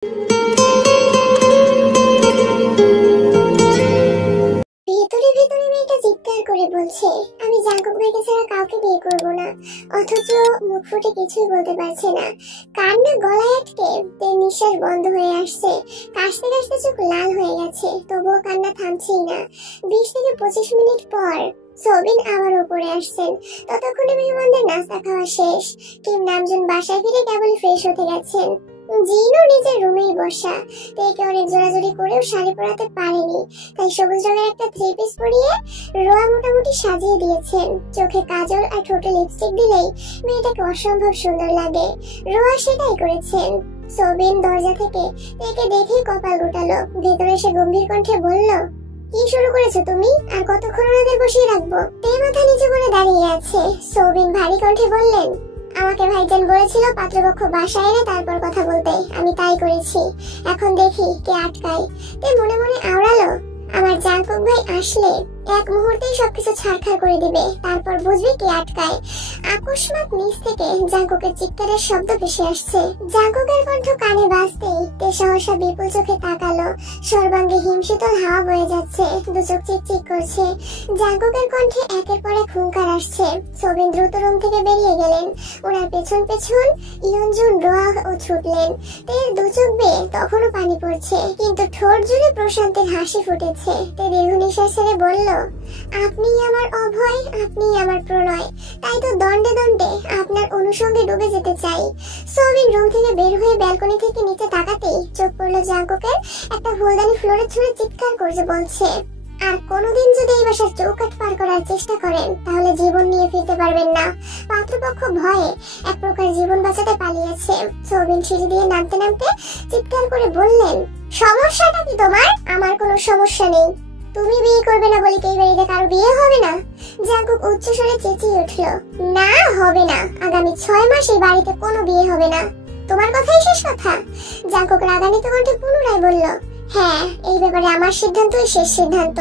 ভেতরে ভেতরে মেয়েটা চিৎকার করে বলছে, আমি জাঙ্কুক ভাইকে ছাড়া কাউকে বিয়ে করব না, অথচ মুখ ফুটে কিছুই বলতে পারছে না। কান্না গলায় আটকে তার নিঃশ্বাস বন্ধ হয়ে আসছে, কাশতে কাশতে চোখ লাল হয়ে গেছে, তবুও কান্না থামছেই না। 20 থেকে 25 মিনিট পর সোবিন আবার উপরে আসছেন। ততক্ষণে মেহমানদের নাস্তা খাওয়া শেষ। কিম নামজুন বাসায় ফিরে কেবল ফ্রেশ হতে গেছেন। জিনও নিজের রুমেই বসা। তেকে অনেক জোরাজোরি করেও শাড়ি পরাতে পারেনি, তাই সবুজ রঙের একটা 3 পিস পরিয়ে রোয়া মোটামুটি সাজিয়ে দিয়েছেন। চোখে কাজল আর ঠোঁটে লিপস্টিক দিলেই মেয়েটাকে অসম্ভব সুন্দর লাগে। রোয়া সেটাই করেছেন। সোবিন দরজা থেকে তেকে দেখেই কপাল গোটালো। ভেতরে এসে গম্ভীর কণ্ঠে বলল, কি শুরু করেছো তুমি? আর কতক্ষণ ওনাদের বসিয়ে রাখবো? তে মাথা নিচু করে দাঁড়িয়ে আছে। সোবিন ভারী কণ্ঠে বললেন, আমাকে ভাইজান বলেছিল পাত্রপক্ষ বাসায় এনে তারপর কথা বলতে, আমি তাই করেছি। এখন দেখি কে আটকায়। তে মনে মনে আওড়ালো, আমার জাঙ্কুক ভাই আসলে এক মুহূর্তেই সবকিছু ছাড়খাড় করে দিবে, তারপর বুঝবি কে আটকায়। আকস্মাৎ নিচ থেকে জাঙ্কুকের চিৎকারের শব্দ ভেসে আসছে। জাঙ্কুকের কণ্ঠ কানে বাজতেই তে সহসা বিপুল চোখে তাকালো। সর্বাঙ্গে হিমশীতল হাওয়া বয়ে যাচ্ছে, দু চোখ চিকচিক করছে। জাঙ্কুকের কণ্ঠে একের পর এক হুঙ্কার আসছে। সোবিন দ্রুত রুম থেকে বেরিয়ে গেলেন। ওনার পেছন পেছন ইয়নজুন, রোয়া ও ছুটলেন। তের দু চোখ বেয়ে তখনও পানি পড়ছে, কিন্তু ঠোঁট জুড়ে প্রশান্তের হাসি ফুটেছে। তে দীর্ঘ নিঃশ্বাস ছেড়ে বলল, আপনিই আমার অভয়, আপনিই আমার প্রণয়, তাই তো দণ্ডে দণ্ডে আপনার অনুসঙ্গে ডুবে যেতে চাই। সোবিন রুম থেকে বের হয়ে ব্যালকনি থেকে নিচে তাকাতেই চোখ পড়ল জাঙ্কুকের। একটা ফুলদানি ফ্লোরে ছুঁড়ে চিৎকার করছে বলছে, আর কোনোদিন যদি এই বাসার চৌকাঠ পার করার চেষ্টা করেন তাহলে জীবন নিয়ে ফিরতে পারবেন না। পাত্রপক্ষ ভয়ে এক প্রকার জীবন বাঁচাতে পালিয়েছে। সোবিন সিঁড়ি দিয়ে নামতে নামতে চিৎকার করে বললেন, সমস্যাটা কি তোমার? আমার কোনো সমস্যা নেই, তুমি বিয়ে করবে না বলে এই বাড়িতে কারো বিয়ে হবে না? জাঙ্কুক উচ্চস্বরে চেঁচিয়ে উঠল, না হবে না, আগামী 6 মাস এই বাড়িতে কোনো বিয়ে হবে না। তোমার কথাই শেষ কথা? জাঙ্কুক রাগান্বিত কণ্ঠে পুনরায় বলল, হ্যাঁ, এই ব্যাপারে আমার সিদ্ধান্তই শেষ সিদ্ধান্ত।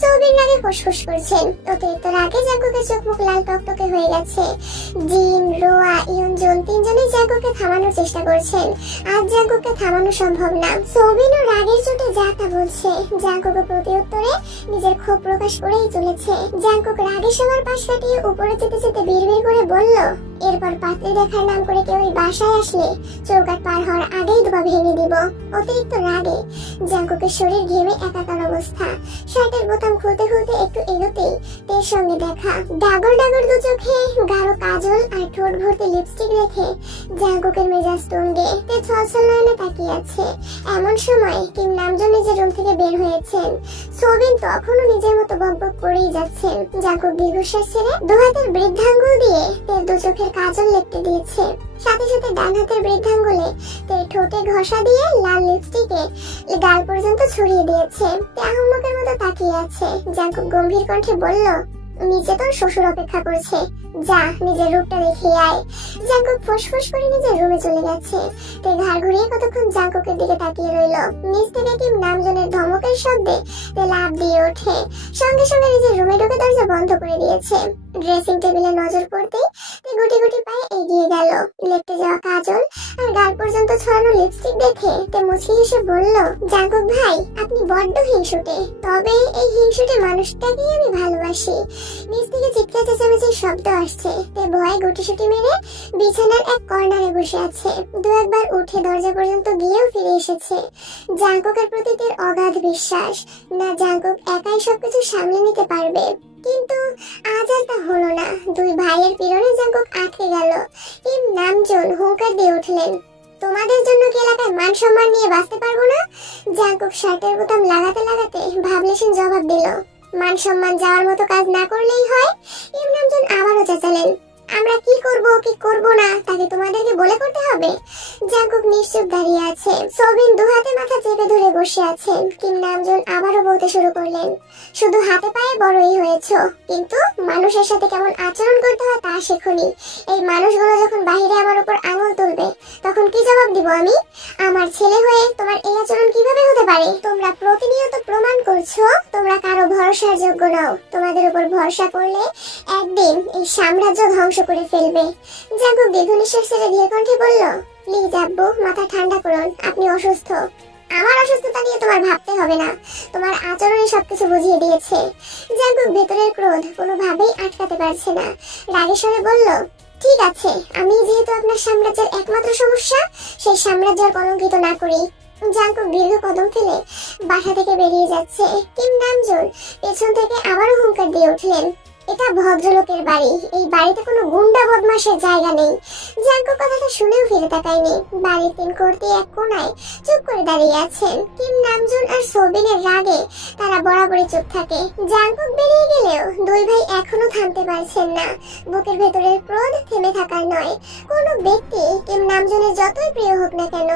সোবিন রাগে ফুসফুস করছেন। অতিরিক্ত রাগে জাঙ্কুকের চোখ মুখ লাল টকটকে হয়ে গেছে। জিন, রোয়া, ইয়নজুন তিনজনেই জাঙ্কুককে থামানোর চেষ্টা করছেন। আজ জাঙ্কুককে থামানো সম্ভব না। সোবিনও রাগের চোটে যা তা বলছে। জাঙ্কুকের প্রতি উত্তরে নিজের ক্ষোভ প্রকাশ করেই চলেছে। জাঙ্কুক রাগে সবার পাশ কাটিয়ে উপরে যেতে যেতে বিড়বিড় করে বলল, এরপর পাত্রী দেখার নাম করে কেউ বাসায় আসলে চৌকাঠ পার হওয়ার আগেই দুপা ভেঙে দিব। অতিরিক্ত রাগে জাঙ্কুকের শরীর ঘেমে একাকার অবস্থা। শার্টের বোতাম খুলতে খুলতে একটু এগোতেই তের সঙ্গে দেখা। ডাগর ডাগর দু চোখে গাঢ় কাজল আর ঠোঁট ভর্তি লিপস্টিক রেখে জাঙ্কুকের মেজাজ তুঙ্গে তে ছলছল নয়নে তাকিয়ে আছে। এমন সময় কিম নামজুন নিজের রুম থেকে বের হয়েছেন। সোবিন তখনও নিজের মতো বকবক করেই যাচ্ছেন। জাঙ্কুক দীর্ঘশ্বাস ছেড়ে দু হাতের বৃদ্ধাঙ্গুল দিয়ে তের দু চোখের কাজল লেপটে দিয়েছে। সাথে সাথে ডান হাতের বৃদ্ধাঙ্গুলে তের ঠোঁটে ঘষা দিয়ে লাল লিপস্টিকে গাল পর্যন্ত ছড়িয়ে দিয়েছে। তে আহম্মকের মতো তাকিয়ে আছে। জাঙ্কুক গম্ভীর কণ্ঠে বলল, নিচে তোর শ্বশুর অপেক্ষা করছে, যা নিজের রূপটা দেখে আয়। জাঙ্কুক ফুসফুস করে নিজের রুমে চলে গেছে। তে ঘাড় ঘুরিয়ে কতক্ষণ জাঙ্কুকের দিকে তাকিয়ে রইল। নিচ থেকে কিম নামজনের ধমকের শব্দে তে লাফ দিয়ে ওঠে। সঙ্গে সঙ্গে নিজের রুমে ঢুকে দরজা বন্ধ করে দিয়েছে। ড্রেসিং টেবিলে নজর পড়তেই তে গুটি গুটি পায়ে এগিয়ে গেল। লেপটে যাওয়া কাজল আর গাল পর্যন্ত ছড়ানো লিপস্টিক দেখে তে মুচকি হেসে বলল, জাঙ্কুক ভাই, আপনি বড্ড হিংসুটে, তবে এই হিংসুটে মানুষটাকেই আমি ভালোবাসি। নিচ থেকে চিৎকার চেঁচামেচির শব্দ আসছে। তে ভয়ে গুটিসুটি মেরে বিছানার এক কর্নারে বসে আছে। দু একবার উঠে দরজা পর্যন্ত গিয়েও ফিরে এসেছে। জাঙ্কুকের প্রতি তের অগাধ বিশ্বাস, না জাঙ্কুক একাই সবকিছু সামলে নিতে পারবে। কিন্তু আজ আর তা হলো না। দুই ভাইয়ের পীড়নে জাঙ্কুক আটকে গেল। কিম নামজুন হুঙ্কার দিয়ে উঠলেন, তোমাদের জন্য কি এলাকায় মান সম্মান নিয়ে বাঁচতে পারবো না? জাঙ্কুক শার্টের বোতাম লাগাতে লাগাতে ভাবলেশীন জবাব দিল, মান সম্মান যাওয়ার মতো কাজ না করলেই হয়। কিম নামজুন আবারও চেঁচালেন, আমরা কি করব কি করব না তাকে তোমাদেরকে বলে করতে হবে? জাঙ্কুক নিশ্চুপ দাঁড়িয়ে আছে। সোবিন দু হাতে মাথা চেপে ধরে বসে আছেন। কিম নামজুন আবারও বলতে শুরু করলেন, শুধু হাতে পায়ে বড়ই হয়েছো, কিন্তু মানুষের সাথে কেমন আচরণ করতে হয় তা শেখনি। এই মানুষগুলো যখন বাইরে আমার উপর আঙুল তুলবে তখন কি জবাব দিব আমি? আমার ছেলে হয়ে তোমার এই আচরণ কিভাবে হতে পারে? তোমরা প্রতিনিয়ত প্রমাণ করছো তোমরা কারো ভরসার যোগ্য নও। তোমাদের উপর ভরসা করলে একদিন এই সাম্রাজ্য ধ্বংস করে ফেলবে। জাঙ্কুক দীর্ঘ নিঃশ্বাস ছেড়ে ধীর কণ্ঠে বলল, প্লিজ আব্বু, মাথা ঠান্ডা করুন, আপনি অসুস্থ। আমার অসুস্থতা নিয়ে তোমার ভাবতে হবে না, তোমার আচরণে সবকিছু বুঝিয়ে দিয়েছে। জাঙ্কুক ভেতরের ক্রোধ কোনোভাবেই আটকাতে পারছে না, রাগের স্বরে বলল, ঠিক আছে, আমি যেহেতু আপনার সাম্রাজ্যের একমাত্র সমস্যা, সেই সাম্রাজ্য আর কলঙ্কিত না করি। জাঙ্কুক দীর্ঘ কদম ফেলে বাসা থেকে বেরিয়ে যাচ্ছে। কিম নামজুন পেছন থেকে আবারও হুঙ্কার দিয়ে উঠলেন, এটা ভদ্রলোকের বাড়ি, এই বাড়িতে কোনো গুন্ডা বদমাশের জায়গা নেই। জাঙ্কুক কথাটা শুনেও ফিরে তাকায়নি। বাড়ির 3 কোণে এক কোনায় চুপ করে দাঁড়িয়ে আছেন কিম নামজুন আর সোবিনের রাগে তারা বরাবরই চুপ থাকে। জাঙ্কুক বেরিয়ে গেলেও দুই ভাই এখনো থামতে পারছেন না। বুকের ভেতরের ক্রোধ থেমে থাকার নয়। কোনো ব্যক্তি কিম নামজুনের যতই প্রিয় হোক না কেন,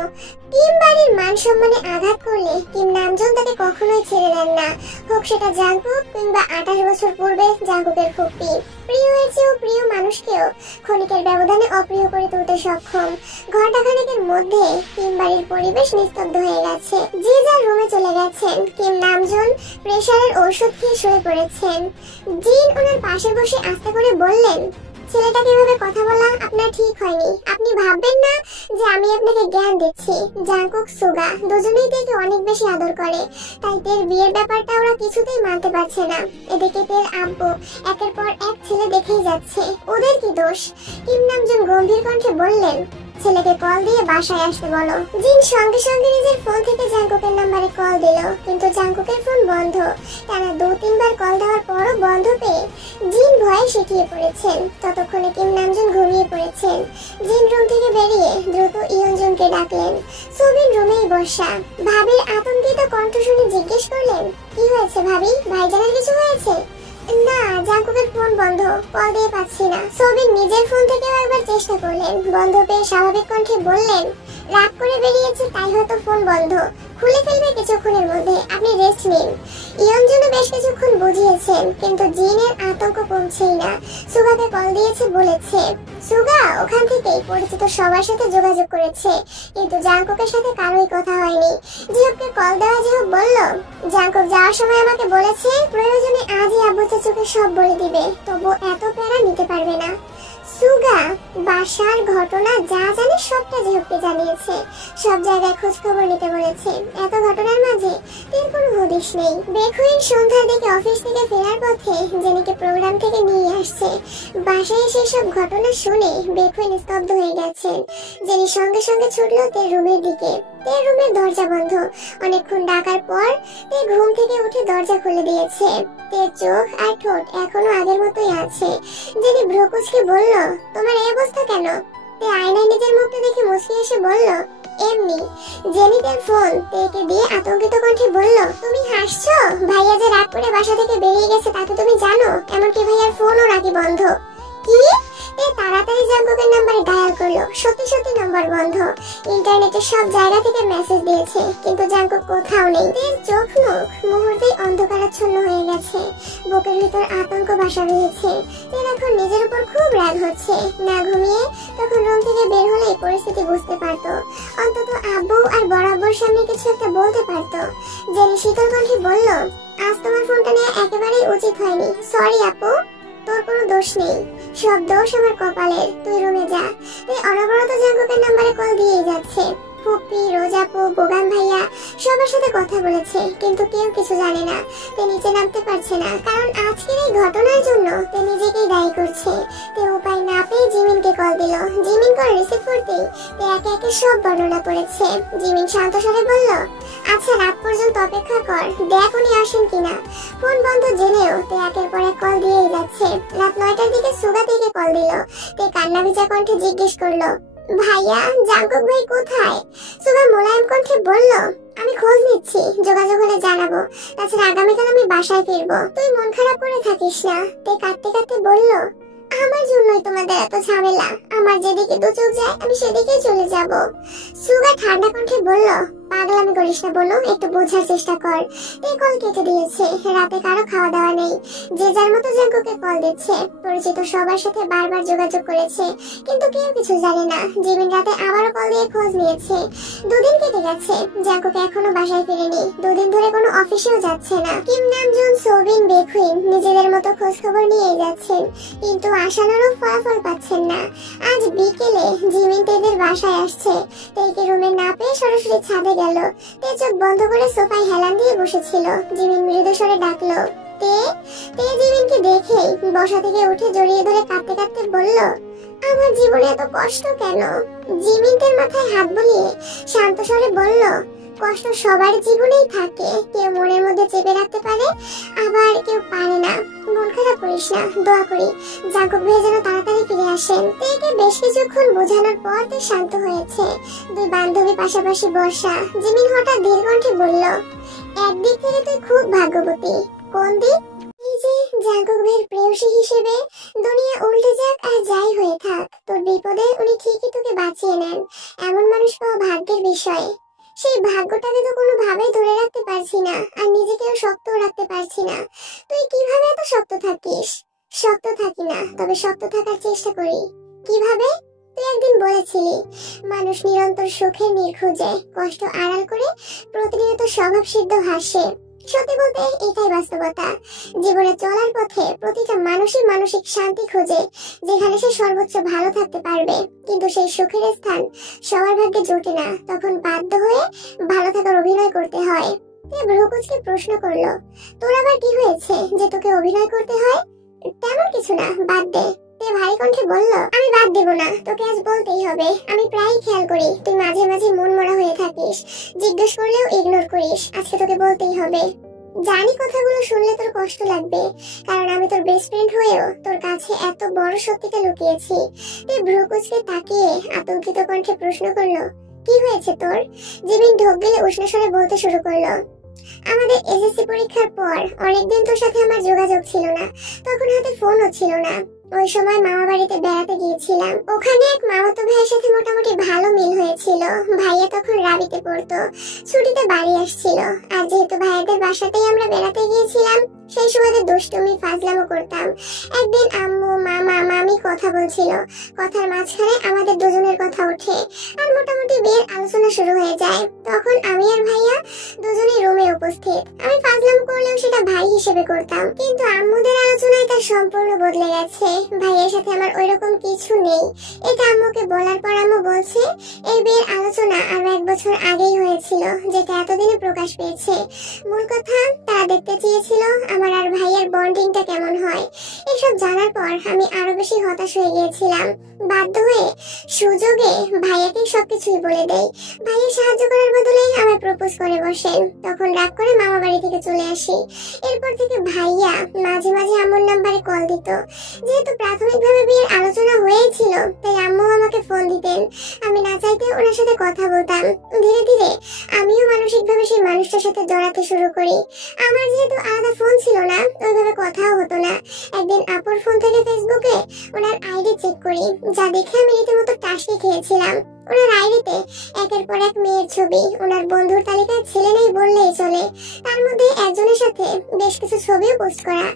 কিম বাড়ির মান সম্মানে আঘাত করলে কিম নামজুন তাকে কখনোই ছেড়ে দেন না, হোক সেটা জাঙ্কুক কিংবা 28 বছর পূর্বে জাঙ্কুকের ফুপি। প্রিয়ের চেয়েও প্রিয় মানুষকেও ক্ষণিকের ব্যবধানে অপ্রিয় করে তুলতে সক্ষম। ঘণ্টাখানেকের মধ্যে কিম বাড়ির পরিবেশ নিস্তব্ধ হয়ে গেছে। যে যার রুমে চলে গেছেন। কিম নামজুন প্রেসারের ঔষধ খেয়ে শুয়ে পড়েছেন। জিন ওনার পাশে বসে আস্তে করে বললেন, ছেলেটাকে এভাবে কথা বলা আপনার ঠিক হয়নি। আপনি ভাববেন না যে আমি আপনাকে জ্ঞান দিচ্ছি। জাঙ্কুক সুগা দুজনেই তাকে অনেক বেশি আদর করে, তাই তের বিয়ের ব্যাপারটা ওরা কিছুতেই মানতে পারছে না। এদিকে তের আব্বু একের পর এক ছেলে দেখেই যাচ্ছে, ওদের কি দোষ? কিম নামজুন গম্ভীর কণ্ঠে বললেন, ছেলেকে কল দিয়ে বাসায় আসতে বলো। জিন সঙ্গে সঙ্গে নিজের ফোন থেকে জাঙ্কুকের নাম্বারে কল দিল, কিন্তু জাঙ্কুকের ফোন বন্ধ। টানা 2-3 বার কল দেওয়ার পরও বন্ধ পেয়ে জিন ভয়ে সিটিয়ে পড়েছেন। ততক্ষণে কিম নামজুন ঘুমিয়ে পড়েছেন। জিন রুম থেকে বেরিয়ে দ্রুত ইয়নজুনকে ডাকলেন। সোবিন রুমেই বসা। ভাবির আতঙ্কিত কণ্ঠ শুনে জিজ্ঞেস করলেন, কি হয়েছে ভাবি? ভাইজানের কিছু হয়েছে? না, জাঙ্কুকের ফোন বন্ধ, কল দিয়ে পাচ্ছি না। সোবিন নিজের ফোন থেকেও একবার চেষ্টা করলেন, বন্ধ পেয়ে স্বাভাবিক কণ্ঠে বললেন, রাগ করে বেরিয়েছে তাই হয়তো ফোন বন্ধ, খুলে ফেলবে কিছুক্ষণের মধ্যে, আপনি রেস্ট নিন। ইয়নজুন বেশ কিছুক্ষণ বুঝিয়েছেন, কিন্তু জিনের আতঙ্ক কমছেই না। সুগাকে কল দিয়েছে বলেছে। সুগা ওখান থেকেই পরিচিত সবার সাথে যোগাযোগ করেছে, কিন্তু জাঙ্কুকের সাথে কারোই কথা হয়নি। জিহবকে কল দেওয়া জিহব বলল, জাঙ্কুক যাওয়ার সময় আমাকে বলেছে প্রয়োজনে আজই আব্বু চাচুকে সব বলে দিবে, তবু এত প্যারা নিতে পারবে না। সুগা বাসার ঘটনা যা জানে সবটা জিহবকে জানিয়েছে, সব জায়গায় খোঁজ খবর নিতে বলেছে। এত ঘটনার মাঝে এর কোনো হদিশ নেই। বেখুইন সন্ধ্যার দিকে অফিস থেকে ফেরার পথে জেনিকে প্রোগ্রাম থেকে নিয়ে আসছে। বাসায় এসে সব ঘটনা শুনে বেখুইন স্তব্ধ হয়ে গেছেন। জেনি সঙ্গে সঙ্গে ছুটলো তের রুমের দিকে। তের রুমের দরজা বন্ধ। অনেকক্ষণ ডাকার পর তে ঘুম থেকে উঠে দরজা খুলে দিয়েছে। তের চোখ আর ঠোঁট এখনো আগের মতোই আছে। জেনি ভ্রুকুচকে বলল, তোমার এই অবস্থা কেন? তে আয়নায় নিজের মুখটা দেখে মুচকি এসে বলল, এমনি। জেনি তার ফোন তেকে দিয়ে আতঙ্কিত কণ্ঠে বলল, তুমি হাসছো? ভাইয়া যে রাগ করে বাসা থেকে বেরিয়ে গেছে তা তো তুমি জানো, এমনকি ভাইয়ার ফোনও নাকি বন্ধ। কি? তে তাড়াতাড়ি জাঙ্কুকের নাম্বারে ডায়াল করলো। সত্যি সত্যি নাম্বার বন্ধ। ইন্টারনেটে সব জায়গা থেকে মেসেজ দিয়েছে, কিন্তু জাঙ্কুক কোথাও নেই। তের চোখ মুখ মুহূর্তেই অন্ধকারাচ্ছন্ন হয়ে গেছে। বুকের ভিতর আতঙ্ক বাসা বেঁধেছে। তের এখন নিজের উপর খুব রাগ হচ্ছে। না ঘুমিয়ে তখন রুম থেকে বের হলে এই পরিস্থিতি বুঝতে পারতো, অন্তত আব্বু আর বড় আব্বুর সামনে কিছু একটা বলতে পারতো। জেনি শীতল কণ্ঠে বলল, আজ তোমার ফোনটা নেওয়া একেবারেই উচিত হয়নি। সরি আপু, তোর কোনো দোষ নেই, সব দোষ আমার কপালের। তুই রুমে যা। তুই অনবরত জাঙ্কুকের নাম্বারে কল দিয়েই যাচ্ছে। ফুপি, রোজাপু, বোগান ভাইয়া সবার সাথে কথা বলেছে, কিন্তু কেউ কিছু জানে না। তে নিচে নামতে পারছে না, কারণ আজকের এই ঘটনার জন্য তে নিজেকেই দায়ী করছে। তে উপায় না পেয়ে জিমিনকে কল দিল। জিমিন কল রিসিভ করতেই তে একে একে সব বর্ণনা করেছে। জিমিন শান্ত স্বরে বলল, আচ্ছা রাত পর্যন্ত অপেক্ষা কর, দেখ উনি আসেন কিনা। ফোন বন্ধ জেনেও তে একের পর এক কল দিয়েই যাচ্ছে। রাত 9টার দিকে সুগা থেকে কল দিল। তে কান্না ভিজা কণ্ঠে জিজ্ঞেস করলো, ভাইয়া জাঙ্কুক ভাই কোথায়? সুগা মোলায়েম কণ্ঠে বলল, আমি খোঁজ নিচ্ছি, যোগাযোগ হলে জানাবো। তাছাড়া আগামীকাল আমি বাসায় ফিরবো, তুই মন খারাপ করে থাকিস না। তে কাঁদতে কাঁদতে বলল, আমার জন্যই তোমাদের এত ঝামেলা, আমার যেদিকে দু চোখ যায় আমি সেদিকেই চলে যাব। সুগা ঠান্ডা কণ্ঠে বলল, পাগলামি করিস না বলো, একটু বোঝার চেষ্টা কর। এই কল কেটে দিয়েছে, রাতে কারো খাওয়া দাওয়া নেই, যে যার মতো জাঙ্কুকে কল দিচ্ছে। পরিচিত সবার সাথে বারবার যোগাযোগ করেছে, কিন্তু কেউ কিছু জানে না। জিমিন রাতে আবারও কল দিয়ে খোঁজ নিয়েছে। 2 দিন কেটে গেছে, জাঙ্কুকে এখনো বাসায় ফিরেনি। 2 দিন ধরে কোনো অফিসেও যাচ্ছে না। কিম নামজুন, সোবিন, বেকুইন নিজেদের মতো খোঁজ খবর নিয়ে যাচ্ছেন, কিন্তু আশানুরূপ ফলাফল পাচ্ছেন না। আজ বিকেলে জিমিন তেদের বাসায় আসছে। তেকে রুমে না পেয়ে সরাসরি ছাদে গেল। তে চোখ বন্ধ করে সোফায় হেলান দিয়ে বসেছিল। জিমিন মৃদু স্বরে ডাকলো, তে। তে জিমিনকে দেখেই বসা থেকে উঠে জড়িয়ে ধরে কাঁদতে কাঁদতে বলল, আমার জীবনে এত কষ্ট কেন? জিমিন তের মাথায় হাত বুলিয়ে শান্ত স্বরে বলল, কষ্ট সবার জীবনেই থাকে, কেউ মনের মধ্যে চেপে রাখতে পারে, আবার কেউ পারে না। মন খারাপ করিস না, দোয়া করি জাঙ্কুক ভাই যেন তাড়াতাড়ি ফিরে আসেন। তেকে বেশ কিছুক্ষণ বোঝানোর পর তে শান্ত হয়েছে। 2 বান্ধবী পাশাপাশি বসা। জিমিন হঠাৎ ধীর কণ্ঠে বলল, একদিক থেকে তুই খুব ভাগ্যবতী। কোন দিক? এই যে জাঙ্কুক ভাইয়ের প্রেয়সী হিসেবে দুনিয়া উল্টে যাক আর যাই হয়ে থাক, তোর বিপদে উনি ঠিকই তোকে বাঁচিয়ে নেন। এমন মানুষ পাওয়া ভাগ্যের বিষয়। সেই ভাগ্যটাকে তো কোনোভাবেই ধরে রাখতে পারছি না, আর নিজেকেও শক্তও রাখতে পারছি না। তুই কিভাবে এত শক্ত থাকিস? শক্ত থাকি না, তবে শক্ত থাকার চেষ্টা করি। কিভাবে? তুই একদিন বলেছিলি, মানুষ নিরন্তর সুখের নির্খোঁজে, কষ্ট আড়াল করে প্রতিনিয়ত স্বভাব সিদ্ধ হাসে। সত্যি বলতে এটাই বাস্তবতা। জীবনে চলার পথে প্রতিটা মানুষই মানসিক শান্তি খোঁজে, যেখানে সে সর্বোচ্চ ভালো থাকতে পারবে। কিন্তু সেই সুখের স্থান সবার ভাগ্যে জোটে না, তখন বাধ্য হয়ে ভালো থাকার অভিনয় করতে হয়। ভ্রুকুচকে প্রশ্ন করলো, তোর আবার কি হয়েছে যে তোকে অভিনয় করতে হয়? তেমন কিছু না, বাদ দে। ভারী কণ্ঠে বলল, আমি বাদ দেব না, তোকে আজ বলতেই হবে। আমি প্রায়ই খেয়াল করি তুই মাঝে মাঝে মন মরা হয়ে থাকিস, জিজ্ঞেস করলেও ইগনোর করিস। আজকে তোকে বলতেই হবে। জানি কথাগুলো শুনলে তোর কষ্ট লাগবে, কারণ আমি তোর বেস্ট ফ্রেন্ড হয়েও তোর কাছে এত বড় সত্যিটা লুকিয়েছি। তুই ভ্রুকুচকে তাকিয়ে আতঙ্কিত কণ্ঠে প্রশ্ন করলো, কি হয়েছে তোর? জিমিন ঢোক গেলে উষ্ণ স্বরে বলতে শুরু করলো, আমাদের এসএসসি পরীক্ষার পর অনেকদিন তোর সাথে আমার যোগাযোগ ছিল না, তখন হাতে ফোনও ছিল না। ওই সময় মামা বাড়িতে বেড়াতে গিয়েছিলাম। ওখানে এক মামাতো ভাইয়ের সাথে মোটামুটি ভালো মিল হয়েছিল। ভাইয়া তখন রাবিতে পড়তো, ছুটিতে বাড়ি আসছিল। আর যেহেতু ভাইয়াদের বাসাতেই আমরা বেড়াতে গিয়েছিলাম, সেই সুবাদে দুষ্টুমি ফাজলামো করতাম। একদিন আম্মু, মামা, মামি কথা বলছিল। কথার মাঝখানে আমাদের দুজনের কথা ওঠে, আর মোটামুটি বিয়ের আলোচনা শুরু হয়ে যায়। তখন আমি আর ভাইয়া দুজনেই রুমে উপস্থিত। আমি ফাজলামো করলেও সেটা ভাই হিসেবে করতাম, কিন্তু আম্মুদের আলোচনায় তা সম্পূর্ণ বদলে গেছে। ভাইয়ের সাথে আমার ওইরকম কিছু নেই। এটা আম্মুকে বলার পর আম্মু বলছে, এই বিয়ের আলোচনা আরো 1 বছর আগেই হয়েছিল, যেটা এতদিনে প্রকাশ পেয়েছে। মূল কথা, তারা দেখতে চেয়েছিল আমার আর ভাইয়ের বন্ডিংটা কেমন হয়। এসব জানার পর আমি আরো বেশি হতাশ হয়ে গিয়েছিলাম। বাধ্য হয়ে সুযোগে ভাইয়াকে সবকিছুই বলে দেই। ভাইয়া সাহায্য করার বদলে আমায় প্রপোজ করে বসেন। তখন রাগ করে মামা বাড়ি থেকে চলে আসি। এরপর থেকে ভাইয়া মাঝে মাঝে আম্মুর নাম্বারে কল দিত। যেহেতু প্রাথমিকভাবে বিয়ের আলোচনা হয়েছিল, তাই আম্মু আমাকে ফোন দিতেন। আমি না চাইতে ওনার সাথে কথা বলতাম। ধীরে ধীরে আমিও মানসিকভাবে সেই মানুষটার সাথে জড়াতে শুরু করি। আমার যেহেতু আলাদা ফোন ছিল না, ওইভাবে কথাও হতো না। একদিন আপুর ফোন থেকে ফেসবুকে ওনার আইডি চেক করি, যা দেখে আমি রীতিমতো টাসকে খেয়েছিলাম। ওনার আইডিতে একের পর এক মেয়ের ছবি, ওনার বন্ধুর তালিকায় ছেলে নেই বললেই চলে। তার মধ্যে একজনের সাথে বেশ কিছু ছবিও পোস্ট করা,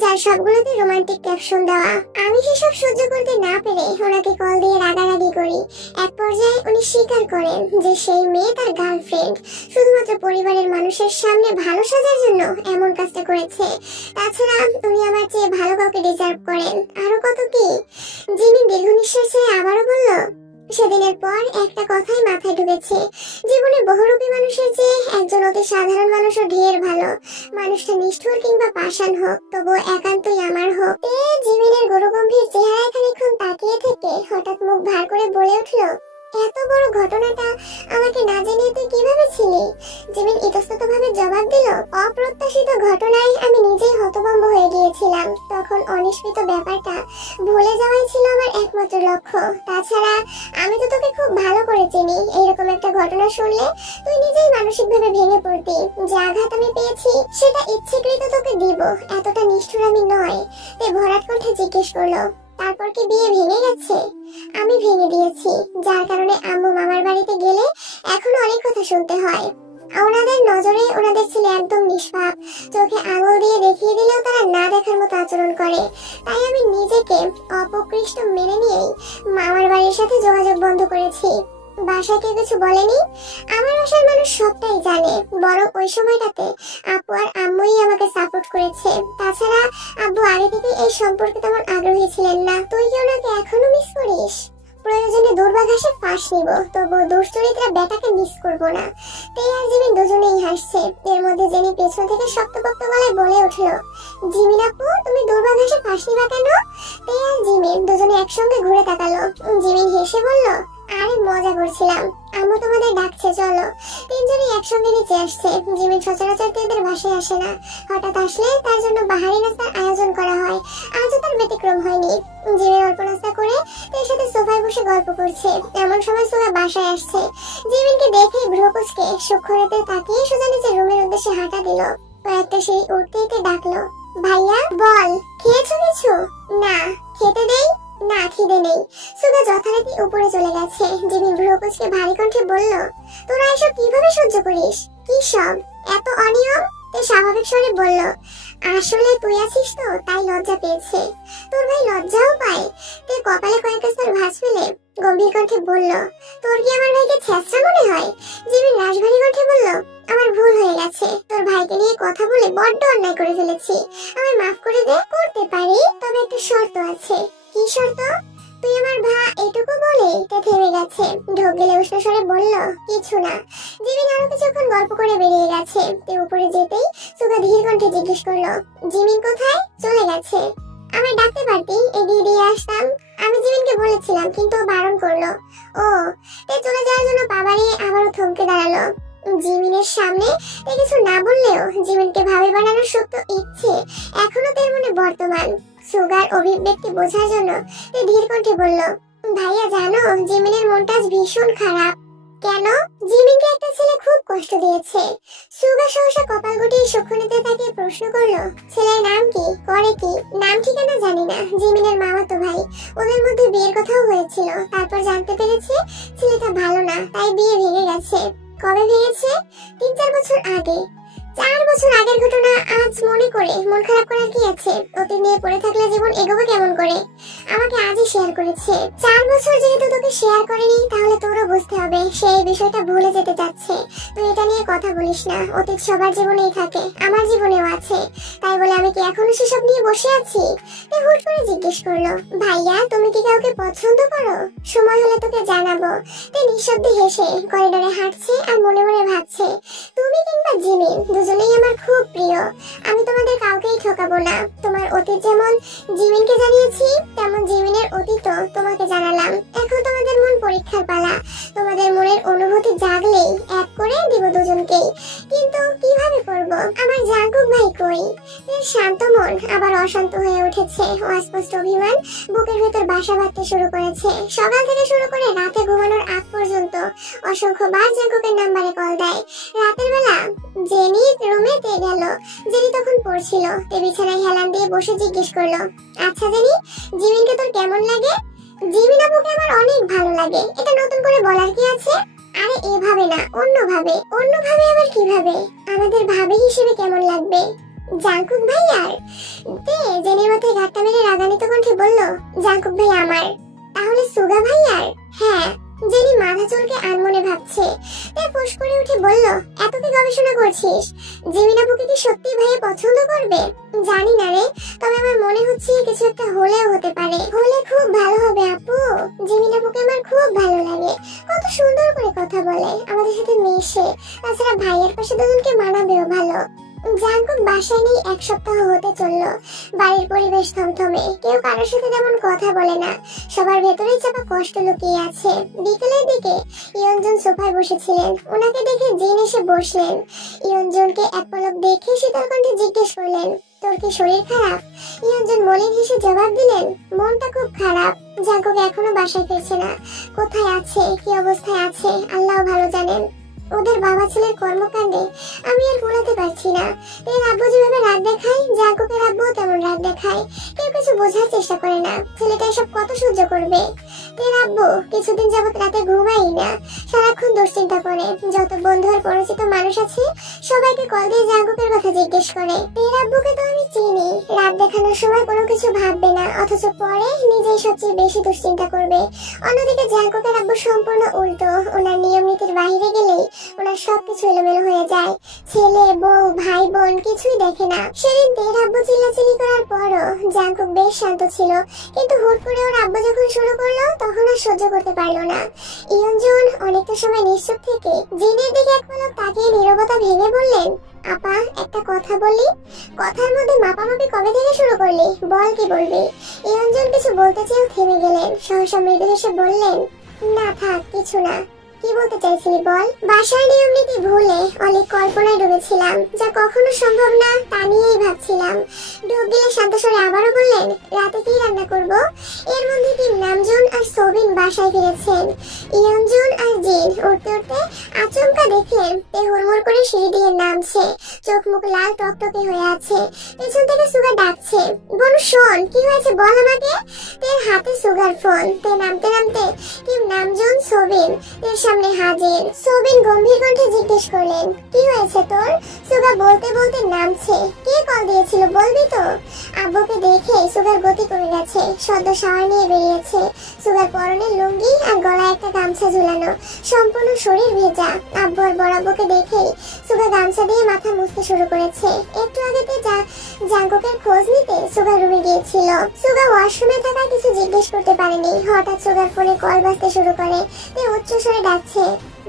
যার সবগুলোতে রোমান্টিক ক্যাপশন দেওয়া। আমি সেসব সহ্য করতে না পেরে ওনাকে কল দিয়ে রাগারাগি করি। এক পর্যায়ে উনি স্বীকার করেন যে সেই মেয়ে তার গার্লফ্রেন্ড, শুধুমাত্র পরিবারের মানুষের সামনে ভালো সাজার জন্য এমন কাজটা করেছে। তাছাড়া উনি আমার চেয়ে ভালো কাউকে ডিজার্ভ করেন। আরো কত কি। যিনি দীর্ঘ নিঃশ্বাস ছেড়ে আবারও বলল, সেদিনের পর একটা কথাই মাথায় ঢুকেছে, জীবনে বহুরূপী মানুষের চেয়ে একজন অতি সাধারণ মানুষও ঢের ভালো। মানুষটা নিষ্ঠুর কিংবা পাষাণ হোক, তবুও একান্তই আমার হোক। জিমিনের গরুগম্ভীর চেহারায় খানিকক্ষণ তাকিয়ে থেকে হঠাৎ মুখ ভার করে বলে উঠল, এত বড় ঘটনাটা আমাকে না জানিয়ে তুই কিভাবে ছিলি? জিমিন ইতস্ততভাবে জবাব দিল, অপ্রত্যাশিত ঘটনায় আমি নিজেই হতভম্ব হয়ে গিয়েছিলাম। তখন অনিশ্চিত ব্যাপারটা ভুলে যাওয়াই ছিল আমার একমাত্র লক্ষ্য। তাছাড়া আমি তো তোকে খুব ভালো করে চিনি। এইরকম একটা ঘটনা শুনলে তুই নিজেই মানসিকভাবে ভেঙে পড়তি। যে আঘাত আমি পেয়েছি সেটা ইচ্ছেকৃত তোকে দিব, এতটা নিষ্ঠুর আমি নয়। তে ভরাট কণ্ঠে জিজ্ঞেস করলো, তারপর কি বিয়ে ভেঙে গেছে? আমি ভেঙে দিয়েছি, যার কারণে আম্মু মামার বাড়িতে গেলে এখন অনেক কথা শুনতে হয়। ওনাদের নজরে ওনাদের ছেলে একদম নিষ্পাপ, চোখে আঙুল দিয়ে দেখিয়ে দিলেও তারা না দেখার মতো আচরণ করে। তাই আমি নিজেকে অপকৃষ্ট মেনে নিয়েই মামার বাড়ির সাথে যোগাযোগ বন্ধ করেছি। বাসায় কেউ কিছু বলেনি, আমার বাসার মানুষ সবটাই জানে। বরং ওই সময়টাতে আপু আর আম্মুই আমাকে সাপোর্ট করেছে। তাছাড়া আব্বু আগে থেকে এই সম্পর্কে তেমন আগ্রহী ছিলেন না। তুই কি ওনাকে এখনো মিস করিস? প্রয়োজনে দুর্বাঘাসে ফাঁস নিব, তবু দুশ্চরিত্রা বেটাকে মিস করবো না। তে আর জিমিন দুজনেই হাসছে। এর মধ্যে জেনি পেছন থেকে শক্তপোক্ত গলায় বলে উঠলো, জিমিন আপু তুমি দুর্বাঘাসে ফাঁস নিবা কেন? তে আর জিমিন দুজনে একসঙ্গে ঘুরে তাকালো। জিমিন হেসে বলল, আরে মজা করছিলাম, আম্মু তোমাদের ডাকছে চলো। তিনজনই একসঙ্গে নিচে আসছে। জিমিন সচরাচর এদের বাসায় আসে না, হঠাৎ আসলে তার জন্য বাহারি নাস্তার আয়োজন করা হয়। আজও তার ব্যতিক্রম হয়নি। জিমিন অল্প নাস্তা করে তার সাথে সোফায় বসে গল্প করছে। এমন সময় সোফা বাসায় আসছে। জিমিনকে দেখে ভ্রুকুচকে সূক্ষ্মরেতে তাকিয়ে সোজা নিজের রুমের উদ্দেশ্যে হাঁটা দিল। কয়েকটা সিঁড়ি উঠতে ডাকলো, ভাইয়া বল, খেয়েছো কিছু? না। খেতে দেই? না, খিদে নেই। সুগা যথারীতি উপরে চলে গেছে। জিমিন ভ্রুকুচকে ভারী কণ্ঠে বলল, তোরা এসব কিভাবে সহ্য করিস? কি সব এত অনিয়ম? তে স্বাভাবিক স্বরে বলল, আসলে তুই আছিস তো তাই লজ্জা পেয়েছে। তোর ভাই লজ্জাও পায়? তে কপালে কয়েকটা স্তর ভাঁজ ফেলে গম্ভীর কণ্ঠে বলল, তোর কি আমার ভাইকে ছেঁচড়া মনে হয়? জিমিন রাশভারী কণ্ঠে বলল, আমার ভুল হয়ে গেছে, তোর ভাইকে নিয়ে কথা বলে বড্ড অন্যায় করে ফেলেছি, আমায় মাফ করে দে। করতে পারি, তবে একটা শর্ত আছে। কি শর্ত? তুই আমার ভাই এটুকু বলে তে থেমে গেছে। ঢোক গেলে উষ্ণ স্বরে বলল, কিছু না। জিমিন আরো কিছুক্ষণ গল্প করে বেরিয়ে গেছে। তে উপরে যেতেই সুগা ধীর কণ্ঠে জিজ্ঞেস করলো, জিমিন কোথায়? চলে গেছে। আমায় ডাকতে পারতি, এগিয়ে দিয়ে আসতাম। আমি জিমিনকে বলেছিলাম, কিন্তু ও বারণ করলো। ও, তে চলে যাওয়ার জন্য পা বাড়িয়ে আবারও থমকে দাঁড়ালো। জিমিনের সামনে তে কিছু না বললেও জিমিনকে ভাবে বানানোর সুপ্ত ইচ্ছে এখনো তার মনে বর্তমান। সুগার অভিব্যক্তি বোঝার জন্য তে ধীর কণ্ঠে বলল, ভাইয়া জানো জিমিনের মনটা ভীষণ খারাপ। কেন? জিমিনকে একটা ছেলে খুব কষ্ট দিয়েছে। সুগা সহসা কপাল গুটিয়ে সক্ষণিতে তাকে প্রশ্ন করলো, ছেলের নাম কি, করে কি? নাম ঠিকানা জানি না। জিমিনের মামাতো ভাই, ওদের মধ্যে বিয়ের কথাও হয়েছিল। তারপর জানতে পেরেছে ছেলেটা ভালো না, তাই বিয়ে ভেঙে গেছে। কবে ভেঙেছে? 3-4 বছর আগে। 4 বছর আগের ঘটনা আজ মনে করে মন খারাপ করার কি আছে? অতীত নিয়ে পড়ে থাকলে জীবন এগোবে কেমন করে? আমাকে আজই শেয়ার করেছে। 4 বছর যেহেতু তোকে শেয়ার করেনি, তাহলে তোরও বুঝতে হবে সে এই বিষয়টা ভুলে যেতে চাচ্ছে। তুই এটা নিয়ে কথা বলিস না। অতীত সবার জীবনেই থাকে, আমার জীবনেও আছে। তাই বলে আমি কি এখনো সেসব নিয়ে বসে আছি? তে হুট করে জিজ্ঞেস করলো, ভাইয়া তুমি কি কাউকে পছন্দ করো? সময় হলে তোকে জানাবো। তে নিঃশব্দে হেসে করিডোরে হাঁটছে আর মনে মনে ভাবছে, তুমি কিংবা জিমিন দুজনেই আমার খুব প্রিয়। আমি তোমাদের কাউকেই ঠকাবো না। তোমার অতীত যেমন জিমিনকে জানিয়েছি, তেমন জিমিনের অতীতও তোমাকে জানালাম। এখন তোমাদের মন পরীক্ষার পালা। তোমাদের মনের অনুভূতি জাগলেই এক করে দিব দুজনকেই। কিন্তু কিভাবে করব? আমার জাঙ্কুক ভাই কই? এর শান্ত মন আবার অশান্ত হয়ে উঠেছে। অস্পষ্ট অভিমান বুকের ভেতর বাসা বাঁধতে শুরু করেছে। সকাল থেকে শুরু করে রাতে ঘুমানোর আগ পর্যন্ত অসংখ্যবার জাঙ্কুকের নাম্বারে কল দেয়। রাতের বেলা জেনি রুমে তে গেল। জেনি তখন পড়ছিল। তে বিছানায় হেলান দিয়ে বসে জিজ্ঞেস করলো, আচ্ছা জেনি, জিমিনকে তোর কেমন লাগে? জিমিন আপুকে আমার অনেক ভালো লাগে। এটা নতুন করে বলার কি আছে? আরে এভাবে না, অন্যভাবে। অন্যভাবে আবার কিভাবে? আমাদের ভাবি হিসেবে কেমন লাগবে? জাঙ্কুক ভাই আর তে জেনির মাথায় ঘাটটা মেরে রাগান্বিত কণ্ঠে বলল, জাঙ্কুক ভাই আমার। তাহলে সুগা ভাই আর? হ্যাঁ। জেনি মাথা চুলকে আনমনে ভাবছে। তে ফুস করে উঠে বলল, এত কি গবেষণা করছিস? জিমিন আপুকে কি সত্যি ভাইয়া পছন্দ করবে? জানি না রে, তবে আমার মনে হচ্ছে কিছু একটা হলেও হতে পারে। হলে খুব ভালো হবে আপু। জিমিন আপুকে আমার খুব ভালো লাগে। কত সুন্দর করে কথা বলে, আমাদের সাথে মেশে। তাছাড়া ভাইয়ের পাশে দুজনকে মানাবেও ভালো। জাঙ্কুক বাসায় নেই 1 সপ্তাহ হতে চললো। বাড়ির পরিবেশ থমথমে, কেউ কারোর সাথে তেমন কথা বলে না। সবার ভেতরেই চাপা কষ্ট লুকিয়ে আছে। বিকেলের দিকে ইয়নজন সোফায় বসেছিলেন। ওনাকে দেখে জিন এসে বসলেন। ইয়নজনকে এক পলক দেখে শীতল কণ্ঠে জিজ্ঞেস করলেন, তোর কি শরীর খারাপ? ইয়নজন মলিন হেসে জবাব দিলেন, মনটা খুব খারাপ। জাঙ্কুক এখনো বাসায় ফিরছে না। কোথায় আছে, কি অবস্থায় আছে আল্লাহ ভালো জানেন। ওদের বাবা ছেলের কর্মকাণ্ডে আমি আর ভুলাতে পারছি না। এর আব্বু যেভাবে রাগ দেখায়, জাঙ্কুকের আব্বু তেমন রাগ দেখায়। কেউ কিছু বোঝার চেষ্টা করে না। ছেলেটা এসব কত সহ্য করবে? এর আব্বু কিছুদিন যাবত রাতে ঘুমাই না, সারাক্ষণ দুশ্চিন্তা করে। যত বন্ধু আর পরিচিত মানুষ আছে সবাইকে কল দিয়ে জাঙ্কুকের কথা জিজ্ঞেস করে। এর আব্বুকে তো আমি চিনি, রাত দেখানোর সময় কোনো কিছু ভাববে না, অথচ পরে নিজেই সবচেয়ে বেশি দুশ্চিন্তা করবে। অন্যদিকে জাঙ্কুকের আব্বু সম্পূর্ণ উল্টো। ওনার নিয়ম নীতির বাইরে গেলেই ওনার সবকিছু এলোমেলো হয়ে যায়। ছেলে বউ ভাই বোন কিছুই দেখে না। সেদিন তের আব্বু চিল্লাচিল্লি করার পরও জাঙ্কুক বেশ শান্ত ছিল, কিন্তু হুট করে ওর আব্বু যখন শুরু করলো তখন আর সহ্য করতে পারলো না। ইয়ঞ্জন অনেকটা সময় নিশ্চুপ থেকে জিনের দিকে এক পলক তাকিয়ে নীরবতা ভেঙে বললেন, আপা একটা কথা বলি। কথার মধ্যে মাপামাপি কবে থেকে শুরু করলি? বল কি বলবি? ইয়ঞ্জন কিছু বলতে চেয়েও থেমে গেলেন। সহসা মৃদু হেসে বললেন, না থাক, কিছু না। কি বলতে চাইছিলি বল? বাসার নিয়ম নীতি ভুলে অনেক কল্পনায় ডুবেছিলাম, যা কখনো সম্ভব না তা নিয়েই ভাবছিলাম। ডুব দিলে শান্ত স্বরে আবারও বললেন, রাতে কি রান্না করব? এর মধ্যে কি নামজুন আর সোবিন বাসায় ফিরেছেন। ইয়ঞ্জন আর জিন উঠতে উঠতে আচমকা দেখলেন তে হুড়মুড় করে সিঁড়ি দিয়ে নামছে। চোখ মুখ লাল টকটকে হয়ে আছে। পেছন থেকে সুগা ডাকছে, বনু শোন, কি হয়েছে বল আমাকে। তের হাতে সুগার ফোন। তে নামতে নামতে কি নামজুন সোবিন এর সামনে হাজির। সোবিন গম্ভীর কণ্ঠে জিজ্ঞেস করলেন, কি হয়েছে তোর? সুগা বলতে বলতে নামছে। কে কল দিয়েছিল বলবি তো? আব্বুকে দেখে সুগার গতি কমে গেছে। সদ্য শাওয়ার নিয়ে বেরিয়েছে। সুগার পরনে লুঙ্গি আর গলায় একটা গামছা ঝুলানো, সম্পূর্ণ শরীর ভেজা। আব্বু আর বড় আব্বুকে দেখেই সুগা গামছা দিয়ে মাথা মুছতে শুরু করেছে। একটু আগেতে জাঙ্কুকের খোঁজ নিতে সুগা রুমে গিয়েছিল। সুগা ওয়াশরুমে থাকায় কিছু জিজ্ঞেস করতে পারেনি। হঠাৎ সুগার ফোনে কল বাজতে শুরু করে। তে উচ্চ স্বরে ডাকছে,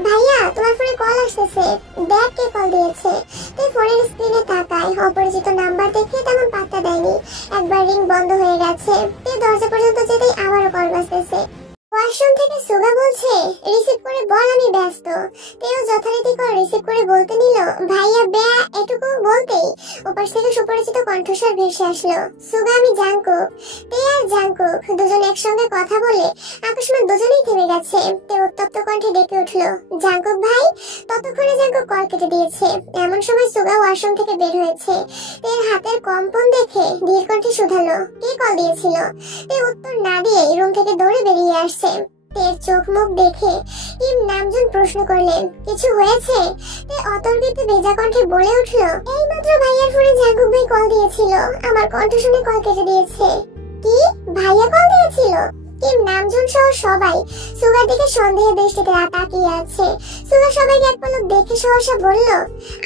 ভাইয়া তোমার ফোনে কল আসতেছে, দেখ কে কল দিয়েছে। তে ফোনের স্ক্রিনে তাকায়। অপরিচিত নাম্বার দেখে তেমন পাত্তা দেয়নি। একবার রিং বন্ধ হয়ে গেছে। তে দরজা পর্যন্ত যেতেই আবারও কল বাজতেছে। ওয়াশরুম থেকে সুগা বলছে, রিসিভ করে বল আমি ব্যস্ত। তেও যথারীতি কল রিসিভ করে বলতে নিল, ভাইয়া বেয়া। এটুকু বলতেই ওপাশ থেকে সুপরিচিত কণ্ঠস্বর ভেসে আসলো, সুগা আমি জাঙ্কুক। তে আর জাঙ্কুক দুজন একসঙ্গে কথা বলে আকস্মাৎ দুজনেই থেমে গেছে। তে উত্তপ্ত কণ্ঠে ডেকে উঠলো, জাঙ্কুক ভাই। ততক্ষণে জাঙ্কুক কল কেটে দিয়েছে। এমন সময় সুগা ওয়াশরুম থেকে বের হয়েছে। তের হাতের কম্পন দেখে ধীর কণ্ঠে শুধালো, কে কল দিয়েছিল? তে উত্তর না দিয়ে রুম থেকে দৌড়ে বেরিয়ে আসছে। তের চোখ মুখ দেখে ইম নামজন প্রশ্ন করলেন, কিছু হয়েছে? তে অতর্কিত ভেজা কণ্ঠে বলে উঠলো, এইমাত্র ভাইয়ার ফোনে জাঙ্কুক ভাই কল দিয়েছিল, আমার কণ্ঠ শুনে কল কেটে দিয়েছে। কি? ভাইয়া কল দিয়েছিল? ইম নামজন সহ সবাই সুগার দিকে সন্দেহের দৃষ্টিতে তাকিয়ে আছে। সুগা সবাইকে এক পলক দেখে সহসা বলল,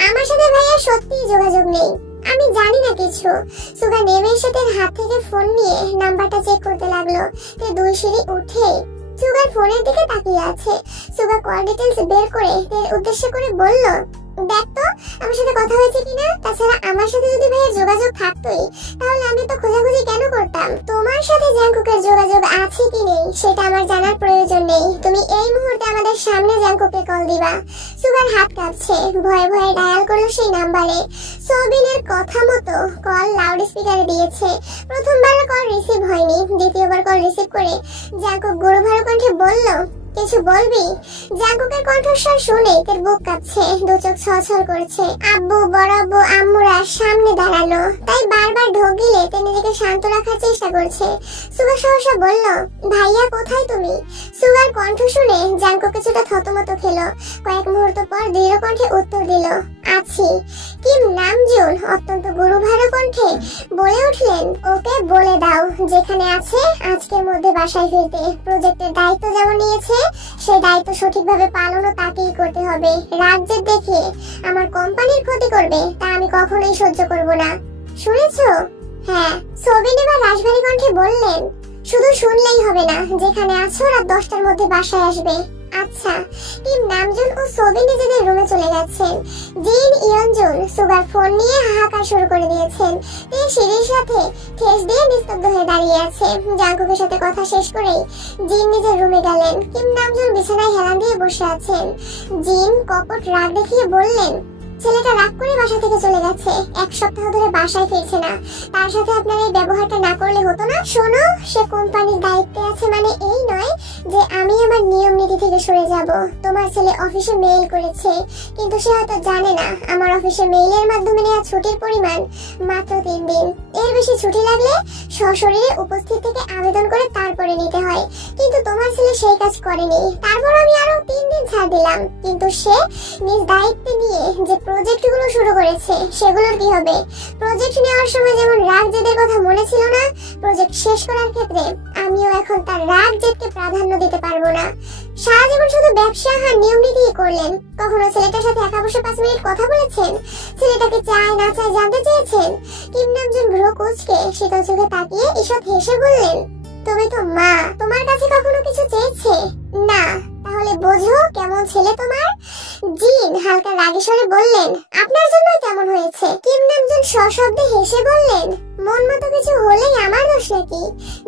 আমার সাথে ভাইয়ার সত্যিই যোগাযোগ নেই, আমি জানি না কিছু। সুগা নেমে এসে তের হাত থেকে ফোন নিয়ে নাম্বারটা চেক করতে লাগলো। তে দুই সিঁড়ি উঠে সুগার ফোনের দিকে তাকিয়ে আছে। সুগা কল ডিটেইলস বের করে তের উদ্দেশ্য করে বলল, দেখ তো আমার সাথে কথা হয়েছে কিনা। তাছাড়া আমার সাথে যদি ভাইয়ের যোগাযোগ থাকতোই তাহলে আমি তো খোঁজাখুঁজি কেন করতাম? তোমার সাথে জাঙ্কুকের যোগাযোগ আছে কি নেই সেটা আমার জানার প্রয়োজন নেই। তুমি এই মুহূর্তে আমাদের সামনে জাঙ্কুককে কল দিবা। সুগার হাত কাঁপছে। ভয়ে ভয়ে ডায়াল করলো সেই নাম্বারে। সোবিনের কথা মতো কল লাউড স্পিকারে দিয়েছে। প্রথমবার কল রিসিভ হয়নি। দ্বিতীয়বার কল রিসিভ করে জাঙ্কুক গুরুভার কণ্ঠে বলল, কিছু বলবি? জাঙ্কুকের কণ্ঠস্বর শুনে তের বুক কাঁপছে, দু চোখ ছলছল করছে। আব্বু বড় আব্বু আম্মুরা সামনে দাঁড়ানো, তাই বারবার ঢোক গিলে তে নিজেকে শান্ত রাখার চেষ্টা করছে। সুগা সহসা বলল, ভাইয়া কোথায় তুমি? সুগার কণ্ঠ শুনে জাঙ্কুক কিছুটা থতমত খেলো। কয়েক মুহূর্ত পর দৃঢ় কণ্ঠে উত্তর দিল, আছি। কিম নামজুন অত্যন্ত গুরুভার কণ্ঠে বলে উঠলেন, ওকে বলে দাও যেখানে আছে আজকের মধ্যে বাসায় ফিরতে। প্রজেক্টের দায়িত্ব যেমন নিয়েছে সেই দায়িত্ব সঠিকভাবে পালনও তাকেই করতে হবে। রাজ্যের দেখে আমার কোম্পানির ক্ষতি করবে তা আমি কখনোই সহ্য করব না, শুনেছো? হ্যাঁ। সোবিন এবার রাশভারী কণ্ঠে বললেন, শুধু শুনলেই হবে না, যেখানে আছো রাত 10টার মধ্যে বাসায় আসবে। আচ্ছা। টিম নামজুন ও সোবিন নিজেদের রুমে চলে গেছেন। জিন ইয়নজুন সুগার ফোন নিয়ে হাহাকার শুরু করে দিয়েছেন। তে সিঁড়ির সাথে ঠেস দিয়ে নিস্তব্ধ হয়ে দাঁড়িয়ে আছে। জাঙ্কুকের সাথে কথা শেষ করেই জিন নিজের রুমে গেলেন। কিম নামজুন বিছানায় হেলান দিয়ে বসে আছেন। জিন কপট রাগ দেখিয়ে বললেন, ছেলেটা রাগ করে বাসা থেকে চলে গেছে, 1 সপ্তাহ ধরে বাসায় ফিরছে না। তার সাথে আপনার এই ব্যবহারটা না করলে হতো না। শোনো, সে কোম্পানির দায়িত্বে আছে মানে এই নয় যে আমি আমার নিয়ম নীতি থেকে সরে যাব। তোমার ছেলে অফিসে মেইল করেছে, কিন্তু সে হয়তো জানে না আমার অফিসে মেইলের মাধ্যমে নেওয়া ছুটির পরিমাণ মাত্র 3 দিন। এর বেশি ছুটি লাগলে সশরীরে উপস্থিত থেকে আবেদন করে তারপরে নিতে হয়, কিন্তু তোমার ছেলে সেই কাজ করেনি। তারপর আমি আরো 3 দিন ছাড় দিলাম, কিন্তু সে নিজ দায়িত্বে নিয়ে যে প্রজেক্টগুলো শুরু করেছে সেগুলোর কি হবে? প্রজেক্ট নেওয়ার সময় যেমন রাগ জেদের কথা মনে ছিল না, প্রজেক্ট শেষ করার ক্ষেত্রে আমিও এখন তার রাগ জেদকে প্রাধান্য দিতে পারবো না। সারা জীবন শুধু ব্যবসা আর নিয়ম নীতিই করলেন, কখনো ছেলেটার সাথে একা বসে 5 মিনিট কথা বলেছেন? ছেলেটাকে চায় না চায় জানতে চেয়েছেন? কিম নামজুন ভ্রু কুঁচকে শীতল চোখে তাকিয়ে ঈষৎ হেসে বললেন, তুমি তো মা, তোমার কাছে কখনো কিছু চেয়েছে? না, তাহলে বোঝো কেমন ছেলে তোমার। জিন হালকা রাগে স্বরে বললেন, আপনার জন্য কেমন হয়েছে? কিম নামজুন সশব্দে হেসে বললেন, মন মতো কিছু হলেই আমার দোষ নাকি?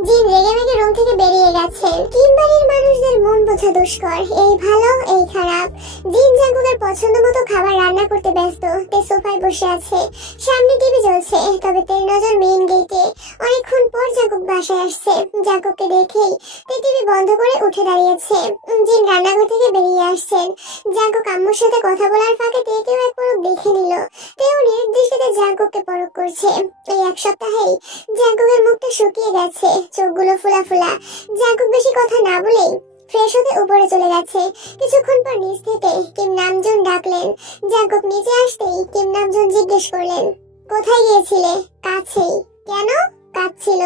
জিন রেগে মেগে রুম থেকে বেরিয়ে গেছেন। কিম বাড়ির মানুষদের মন বোঝা দুষ্কর, এই ভালো এই খারাপ। জিন জাঙ্কুকের পছন্দ মতো খাবার রান্না করতে ব্যস্ত। তে সোফায় বসে আছে, সামনে টিভি চলছে, তবে তের নজর মেইন গেটে। অনেকক্ষণ পর জাঙ্কুক বাসায় আসছে। জাঙ্কুককে দেখেই তে টিভি বন্ধ করে উঠে দাঁড়িয়েছে। জিন রান্নাঘর থেকে বেরিয়ে আসছেন। জাঙ্কুক আম্মুর সাথে কথা বলার ফাঁকে তেকেও এক পলক দেখে নিল। তেও নির্দিষ্টতে জাঙ্কুককে পরখ করছে। এই 1 সপ্তাহেই জাঙ্কুকের মুখটা শুকিয়ে গেছে, চোখগুলো ফোলা ফোলা। জাঙ্কুক বেশি কথা না বলেই ফ্রেশ হতে উপরে চলে গেছে। কিছুক্ষণ পর নিচ থেকে কিম নামজুন ডাকলেন। জাঙ্কুক নিচে আসতেই কিম নামজুন জিজ্ঞেস করলেন, কোথায় গিয়েছিলে? কাছেই। কেন? কাঁদছিল।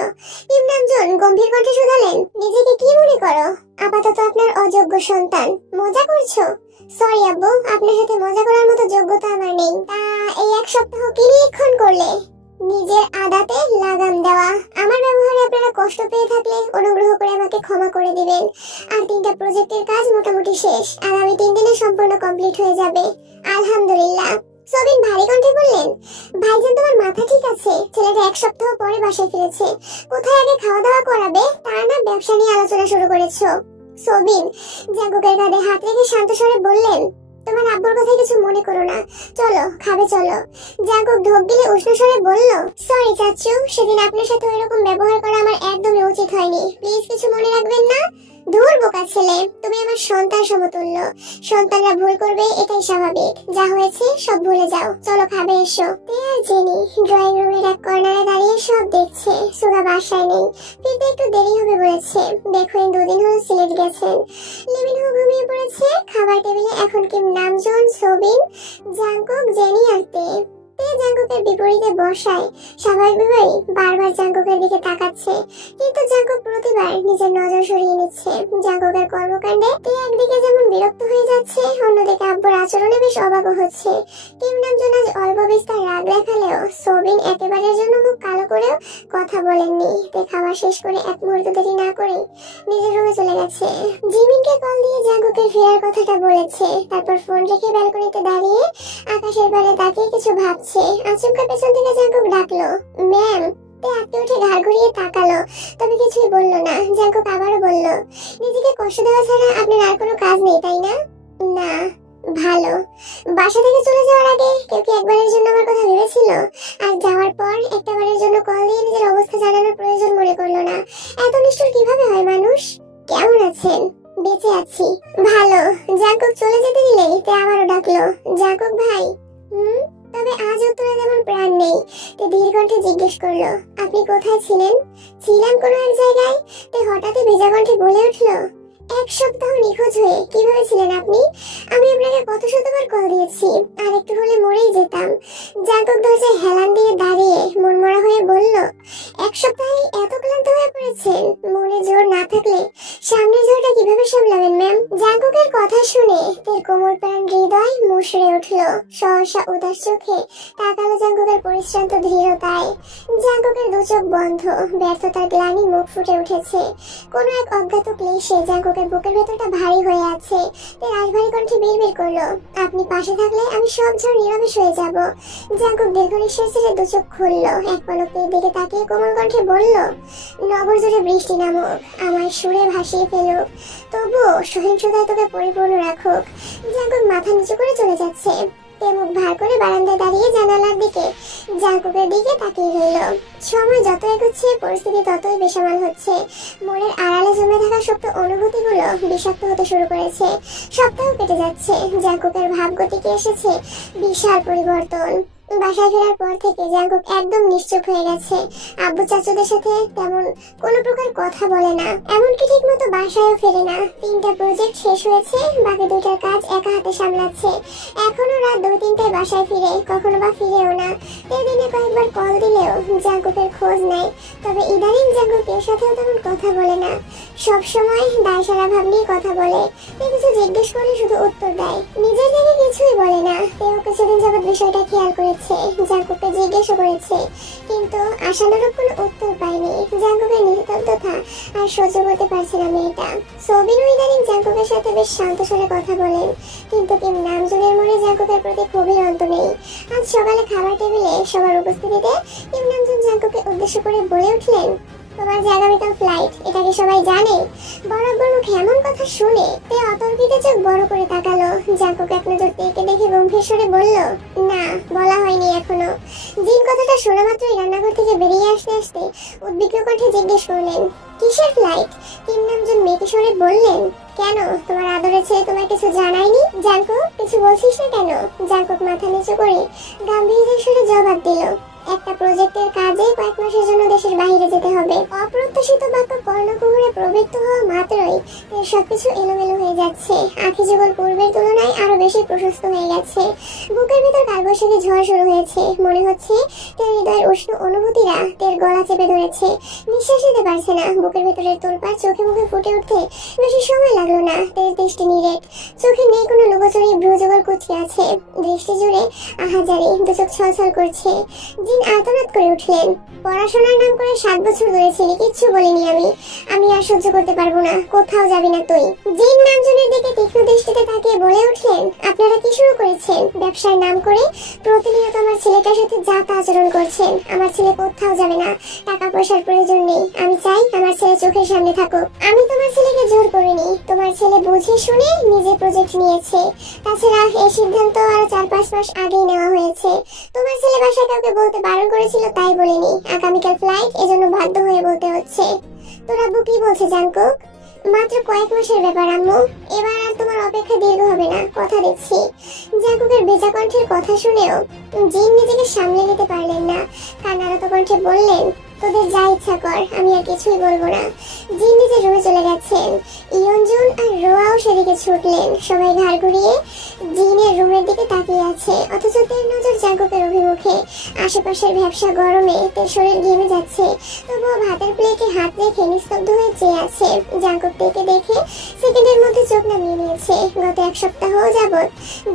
কিম নামজুন গম্ভীর কণ্ঠে শুধালেন, নিজেকে কি মনে করো? আপাতত আপনার অযোগ্য সন্তান। মজা করছো? সরি আব্বু, আপনার সাথে মজা করার মতো যোগ্যতা আমার নেই। তা এই 1 সপ্তাহ কি নিরীক্ষণ করলে? নিজের আদাতে লাগাম দেওয়া। আমার ব্যবহারে আপনারা কষ্ট পেয়ে থাকলে অনুগ্রহ করে আমাকে ক্ষমা করে দিবেন। আর 3টা প্রজেক্টের কাজ মোটামুটি শেষ, আগামী 3 দিনে সম্পূর্ণ কমপ্লিট হয়ে যাবে। আলহামদুলিল্লাহ। সবিন ভারী কণ্ঠে বললেন, ভাইজান তোমার মাথা ঠিক আছে? ছেলেটা 1 সপ্তাহ পরে বাসায় ফিরেছে, কোথায় আগে খাওয়া দাওয়া করাবে তা না ব্যবসা নিয়ে আলোচনা শুরু করেছো? সবিন জাঙ্কুকের কাঁধে হাত রেখে শান্ত স্বরে বললেন, তোমার আব্বুর কথা কিছু মনে করো না, চলো খাবে চলো। জাঙ্কুক ঢোক গিলে উষ্ণ স্বরে বলল, সরি চাচু, সেদিন আপনার সাথে ওইরকম ব্যবহার করা আমার একদমই উচিত হয়নি, প্লিজ কিছু মনে রাখবেন না। ধুর বোকা ছেলে, তুমি আমার সন্তান সমতুল্য। সন্তানরা ভুল করবে, এটাই স্বাভাবিক। যা হয়েছে সব ভুলে যাও, চলো খাবে এসো। তে আর জেনি ড্রয়িং রুমের এক কর্নারে দাঁড়িয়ে সব দেখছে। সুগা বাসায় নেই, ফিরতে একটু দেরি হবে বলেছে। দেখো 2 দিন হলো সিলেট গেছেন। লিমিনহো ঘুমিয়ে পড়েছে। খাবার টেবিলে এখন কিম নামজুন, সবিন, জাঙ্কুক, জেনি আর তে। জাঙ্কুকের বিপরীতে বসায় স্বাভাবিকভাবেই বারবার জাঙ্কুকের দিকে তাকাচ্ছে, কিন্তু জাঙ্কুক প্রতিবার নিজের নজর সরিয়ে নিচ্ছে। জাঙ্কুকের কর্মকাণ্ডে তে একদিকে যেমন বিরক্ত হয়ে যাচ্ছে, অন্যদিকে আব্বুর আচরণে বেশ অবাক হচ্ছে। কিম নামজুন আজ অল্প বিস্তার রাগ দেখালেও সবিন একেবারের জন্য মুখ কালো করেও কথা বলেননি। তে খাবার শেষ করে 1 মুহূর্ত দেরি না করে নিজের রুমে চলে গেছে। জিমিনকে কল দিয়ে জাঙ্কুকের ফেরার কথাটা বলেছে। তারপর ফোন রেখে ব্যালকনিতে দাঁড়িয়ে আকাশের পানে তাকিয়ে কিছু ভাবছে। আচমকা পেছন থেকে জাঙ্কুক ডাকলো, ম্যাম। তে আটকে উঠে ঘাড় ঘুরিয়ে তাকালো, তবে কিছুই বলল না। জাঙ্কুক আবারও বলল, নিজেকে কষ্ট দেওয়া ছাড়া আপনার আর কোনো কাজ নেই তাই না? না। ভালো। বাসা থেকে চলে যাওয়ার আগে কেউ কি একবারের জন্য আমার কথা ভেবেছিল? আর যাওয়ার পর একটাবারের জন্য কল দিয়ে নিজের অবস্থা জানানোর প্রয়োজন মনে করলো না। এত নিষ্ঠুর কিভাবে হয় মানুষ? কেমন আছেন? বেঁচে আছি। ভালো। জাঙ্কুক চলে যেতে দিলেই তে আবারও ডাকলো, জাঙ্কুক ভাই। তবে আজ উত্তরে যেমন প্রাণ নেই। তে ধীর কণ্ঠে জিজ্ঞেস করলো, আপনি কোথায় ছিলেন? ছিলাম কোনো এক জায়গায়। তে হঠাৎই ভেজা কণ্ঠে বলে উঠলো, 1 সপ্তাহ নিখোঁজ হয়ে কিভাবে ছিলেন আপনি? আমি আপনাকে কত শতবার কল দিয়েছি, আর একটু হলে মরেই যেতাম। জাঙ্কুক দরজায় হেলান দিয়ে দাঁড়িয়ে মনমরা হয়ে বলল, 1 সপ্তাহে এত ক্লান্ত হয়ে পড়েছেন? মনে জোর না থাকলে সামনের ঝড়টা কিভাবে সামলাবেন ম্যাম? জাঙ্কুকের কথা শুনে তের কোমল প্রাণ হৃদয় মুষড়ে উঠল। সহসা উদাস চোখে তাকালো জাঙ্কুকের পরিশ্রান্ত দৃঢ়তায়। জাঙ্কুকের 2 চোখ বন্ধ, ব্যর্থতার গ্লানি মুখ ফুটে উঠেছে। কোনো এক অজ্ঞাত ক্লেশে জাঙ্কুকের বুকের ভেতরটা ভারী হয়ে আছে। তে রাজভারী কণ্ঠে বিড়বিড় করলো, আপনি পাশে থাকলে আমি সব ঝড় নিরামিষ হয়ে যাব। জাঙ্কুক দীর্ঘ নিঃশ্বাস ছেড়ে 2 চোখ খুললো। এক পলক তের দিকে তাকিয়ে কোমল কণ্ঠে বলল, নগর জুড়ে বৃষ্টি নামুক, আমার সুরে ভাসিয়ে ফেলুক, তবুও সহিংসতায় তোকে পরিপূর্ণ রাখুক। জাঙ্কুক মাথা নিচু করে চলে যাচ্ছে। তে মুখ ভার করে বারান্দায় দাঁড়িয়ে জানালার দিকে জাঙ্কুকের দিকে তাকিয়ে রইল। সময় যত এগোচ্ছে পরিস্থিতি ততই বেসামাল হচ্ছে। মনের আড়ালে জমে থাকা শক্ত অনুভূতিগুলো বিষাক্ত হতে শুরু করেছে। সপ্তাহ কেটে যাচ্ছে, জাঙ্কুকের ভাবগতিকে এসেছে বিশাল পরিবর্তন। বাসায় ফেরার পর থেকে জাঙ্কুক একদম নিশ্চুপ হয়ে গেছে। আব্বু চাচুদের সাথে তেমন কোনো প্রকার কথা বলে না, এমনকি ঠিক মতো বাসায়ও ফেরে না। 3টা প্রজেক্ট শেষ হয়েছে, বাকি 2টার কাজ একা হাতে সামলাচ্ছে। এখনো রাত 2-3টায় বাসায় ফিরে, কখনো বা ফিরেও না। দিনে কয়েকবার কল দিলেও জাঙ্কুকের খোঁজ নেয়। তবে ইদানিং জাঙ্কুক এর সাথেও তেমন কথা বলে না, সবসময় দায়সারা ভাব নিয়ে কথা বলে। কিছু জিজ্ঞেস করলে শুধু উত্তর দেয়, নিজের থেকে কিছুই বলে না। তেও কিছুদিন যাবৎ বিষয়টা খেয়াল করেছে, জাঙ্কুককে জিজ্ঞেসও করেছে, কিন্তু আশানুরূপ কোনো উত্তর পায়নি। জাঙ্কুকের নিস্তব্ধতা আর সহ্য করতে পারছে না মেয়েটা। সবিনও ইদানিং জাঙ্কুকের সাথে বেশ শান্ত স্বরে কথা বলেন, কিন্তু কিম নামজুনের মনে জাঙ্কুকের প্রতি গভীর অন্ত নেই। আজ সকালে খাবার টেবিলে সবার উপস্থিতিতে কিম নামজুন জাঙ্কুককে উদ্দেশ্য করে বলে উঠলেন, তোমার যে আগামীকাল ফ্লাইট, এটা কি সবাই জানে? বরাবর মুখে এমন কথা শুনে তে অতর্কিত চোখ বড় করে তাকালো। জাঙ্কুক এক নজর তেকে দেখে গম্ভীর স্বরে বলল, না, বলা হয়নি এখনো। জিন কথাটা শোনা মাত্রই রান্নাঘর থেকে বেরিয়ে আসতে আসতে উদ্বিগ্ন কণ্ঠে জিজ্ঞেস করলেন, কিসের ফ্লাইট? কিম নামজুন মেকি স্বরে বললেন, কেন, তোমার আদরের ছেলে তোমার কিছু জানায়নি? জাঙ্কুক, কিছু বলছিস না কেন? জাঙ্কুক মাথা নিচু করে গাম্ভীর্যের স্বরে জবাব দিল, একটা প্রজেক্টের কাজে কয়েক মাসের জন্য দেশের বাইরে যেতে হবে। অপ্রত্যাশিত বাক্য কর্ণকুহরে প্রবৃত্ত হওয়া মাত্রই সবকিছু এলোমেলো হয়ে যাচ্ছে। আখি যুগল পূর্বের তুলনায় আরো বেশি প্রশস্ত হয়ে গেছে। বুকের ভিতর কালবৈশাখী ঝড় শুরু হয়েছে। মনে হচ্ছে তার হৃদয়ের উষ্ণ অনুভূতিরা তার গলা চেপে ধরেছে। নিঃশ্বাস নিতে পারছে না। বুকের ভেতরের তোলপাড় চোখে মুখে ফুটে উঠতে বেশি সময় লাগলো না। তার দৃষ্টি নিরেট, চোখে নেই কোনো লুকোচুরি, ভ্রুযুগল কুচকে আছে। দৃষ্টি জুড়ে আহাজারি, দু চোখ ছলছল করছে। জিন আর্তনাদ করে উঠলেন, পড়াশোনার নাম করে 7 বছর ধরে ছিলি, কিচ্ছু বলিনি আমি আর সহ্য করতে পারবো না, কোথাও যাবি না তুই। জিন নামজনের দিকে তীক্ষ্ণ দৃষ্টিতে তাকিয়ে বলে উঠলেন, আপনারা কি শুরু করেছেন? ব্যবসার নাম করে প্রতিনিয়ত আমার ছেলেটার সাথে যা তা আচরণ করছেন। আমার ছেলে কোথাও যাবে না, টাকা পয়সার প্রয়োজন নেই। আমি চাই আমার ছেলে চোখের সামনে থাকুক। আমি তোমার ছেলেকে জোর করিনি, তোমার ছেলে বুঝে শুনে নিজে প্রজেক্ট নিয়েছে। তাছাড়া এই সিদ্ধান্ত আর 4-5 মাস আগেই নেওয়া হয়েছে। তোমার ছেলে বাসায় কাউকে বলতে বারণ করেছিল, তাই বলিনি। আগামীকাল ফ্লাইট, এজন্য বাধ্য হয়ে বলতে হচ্ছে। তোর আব্বু কি বলছে জাঙ্কুক? মাত্র কয়েক মাসের ব্যাপার আম্মু, এবার আর তোমার অপেক্ষা দীর্ঘ হবে না, কথা দিচ্ছি। জাঙ্কুকের ভেজা কণ্ঠের কথা শুনেও জিন নিজেকে সামলে নিতে পারলেন না। কান্নারত কণ্ঠে বললেন, তোদের যা ইচ্ছা কর, আমি আর কিছুই বলবো না। জিন নিজের রুমে চলে গেছেন। ইয়নজুন আর রোয়াও সেদিকে ছুটলেন। সবাই ঘাড় ঘুরিয়ে জিনের রুমের দিকে তাকিয়ে আছে, অথচ তের নজর জাঙ্কুকের অভিমুখে। আশেপাশের ভ্যাবসা গরমে তের শরীর ঘেমে যাচ্ছে, তবুও ভাতের প্লেটে হাত রেখে নিস্তব্ধ হয়ে চেয়ে আছে। জাঙ্কুক তেকে দেখে সেকেন্ডের মধ্যে চোখ নামিয়ে নিয়েছে। গত 1 সপ্তাহ যাবৎ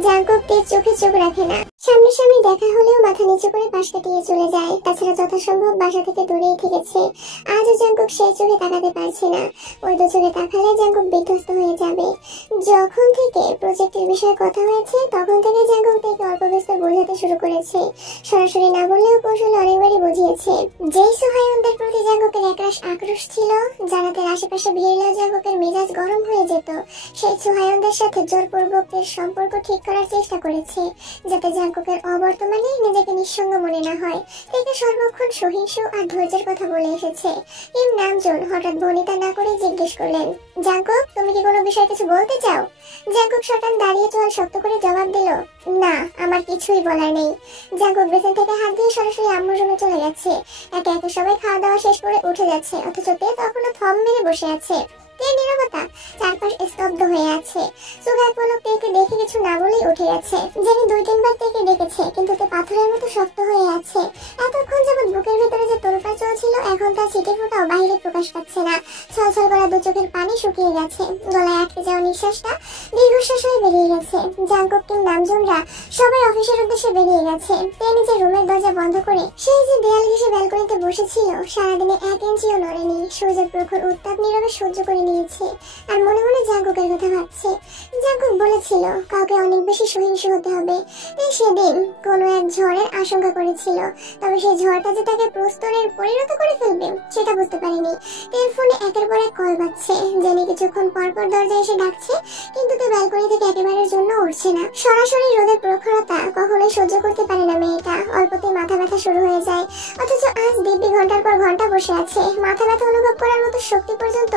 জাঙ্কুক তের চোখে চোখ রাখে না। সামনাসামনি দেখা হলেও মাথা নিচু করে পাশ কাটিয়ে চলে যায়। তাছাড়া যথাসম্ভব বাসা থেকে দূরেই থেকেছে। আজও জাঙ্কুক সেই চোখে তাকাতে পারছে না। ওই 2 চোখে তাকালে জাঙ্কুক বিধ্বস্ত হয়ে যাবে। যখন থেকে প্রজেক্টের বিষয়ে কথা হয়েছে, তখন থেকে জাঙ্কুক থেকে অল্প বিস্তর বোঝাতে শুরু করেছে। সরাসরি না বললেও কৌশলে অনেকবারই বুঝিয়েছে। যেই সুহায়নদের প্রতি জাঙ্কুকের একরাশ আক্রোশ ছিল, জানাতের আশেপাশে ভিড়লেও জাঙ্কুকের মেজাজ গরম হয়ে যেত, সেই সুহায়নদের সাথে জোরপূর্বক এর সম্পর্ক ঠিক করার চেষ্টা করেছে, যাতে জাঙ্কুকের অবর্তমানে নিজেকে নিঃসঙ্গ মনে না হয়। থেকে সর্বক্ষণ সহিংস আর ধৈর্যের কথা বলে এসেছে। কিম নামজুন হঠাৎ বনিতা না করে জিজ্ঞেস করলেন, জাঙ্কুক, তুমি কি কোনো বিষয়ে কিছু বলতে চাও? জাঙ্কুক শটান দাঁড়িয়ে চোয়াল শক্ত করে জবাব দিল, না, আমার কিছুই বলার নেই। জাঙ্কুক বেসিন থেকে হাত দিয়ে সরাসরি আম্মুর রুমে চলে গেছে। একে একে সবাই খাওয়া দাওয়া শেষ করে উঠে যাচ্ছে, অথচ তে তখনও থম মেরে বসে আছে। তের নীরবতা, চারপাশ স্তব্ধ হয়ে আছে। চোখ এক পলক তেকে দেখে কিছু না বলেই উঠে গেছে। যেন 2-3 বার তেকে ডেকেছে, কিন্তু তে পাথরের মতো শক্ত হয়ে আছে। এতক্ষণ যাবৎ বুকের ভেতরে যে তোলপাড় চলছিল, এখন তার ছিটে ফোঁটাও বাইরে প্রকাশ পাচ্ছে না। ছলছল গলা 2 চোখের পানি শুকিয়ে গেছে। গলায় আটকে যাওয়া নিঃশ্বাসটা দীর্ঘশ্বাস হয়ে বেরিয়ে গেছে। জাঙ্কুক কিম নামজুনরা সবাই অফিসের উদ্দেশ্যে বেরিয়ে গেছে। তে নিজের রুমের দরজা বন্ধ করে সেই যে দেয়াল ঘেঁষে ব্যালকনিতে বসেছিল, সারাদিনে 1 ইঞ্চিও নড়েনি। সূর্যের প্রখর উত্তাপ নীরবে সহ্য করে নিয়েছে, আর মনে মনে জাঙ্কুকের কথা ভাবছে। জাঙ্কুক বলেছিল কাউকে অনেক বেশি সহিংস হতে হবে। সেদিন কোনো এক ঝড়ের আশঙ্কা করেছিল, তবে সেই ঝড়টা যে তাকে প্রস্তরের পরিণত করে ফেলবে সেটা বুঝতে পারেনি। তের ফোনে একের পর এক কল বাজছে। জেনি কিছুক্ষণ পর পর দরজায় এসে ডাকছে, কিন্তু তে ব্যালকনি থেকে একেবারের জন্য উঠছে না। সরাসরি রোদের প্রখরতা কখনোই সহ্য করতে পারে না মেয়েটা। অল্পতেই মাথা ব্যথা শুরু হয়ে যায়। অথচ আজ দিব্যি ঘন্টার পর ঘন্টা বসে আছে। মাথা ব্যথা অনুভব করার মতো শক্তি পর্যন্ত